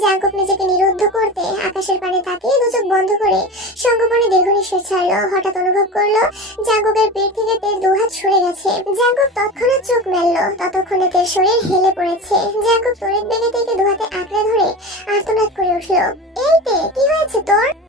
জাঙ্কুক নিজেকে নিরুদ্ধ করতে আকাশের পানে তাকিয়ে দু চোখ বন্ধ করে সঙ্গোপনে দীর্ঘ নিঃশ্বাস ছাড়লো। হঠাৎ অনুভব করলো জাঙ্কুকের পিঠ থেকে তের দুহাত সরে গেছে। জাঙ্কুক তৎক্ষণাৎ চোখ মেললো। ততক্ষণে তের শরীর হেলে পড়েছে। জাঙ্কুক তড়িৎ বেগে তেকে দুহাতে আঁকড়ে ধরে আর্তনাদ করে উঠল, এই তে, কি হয়েছে তোর?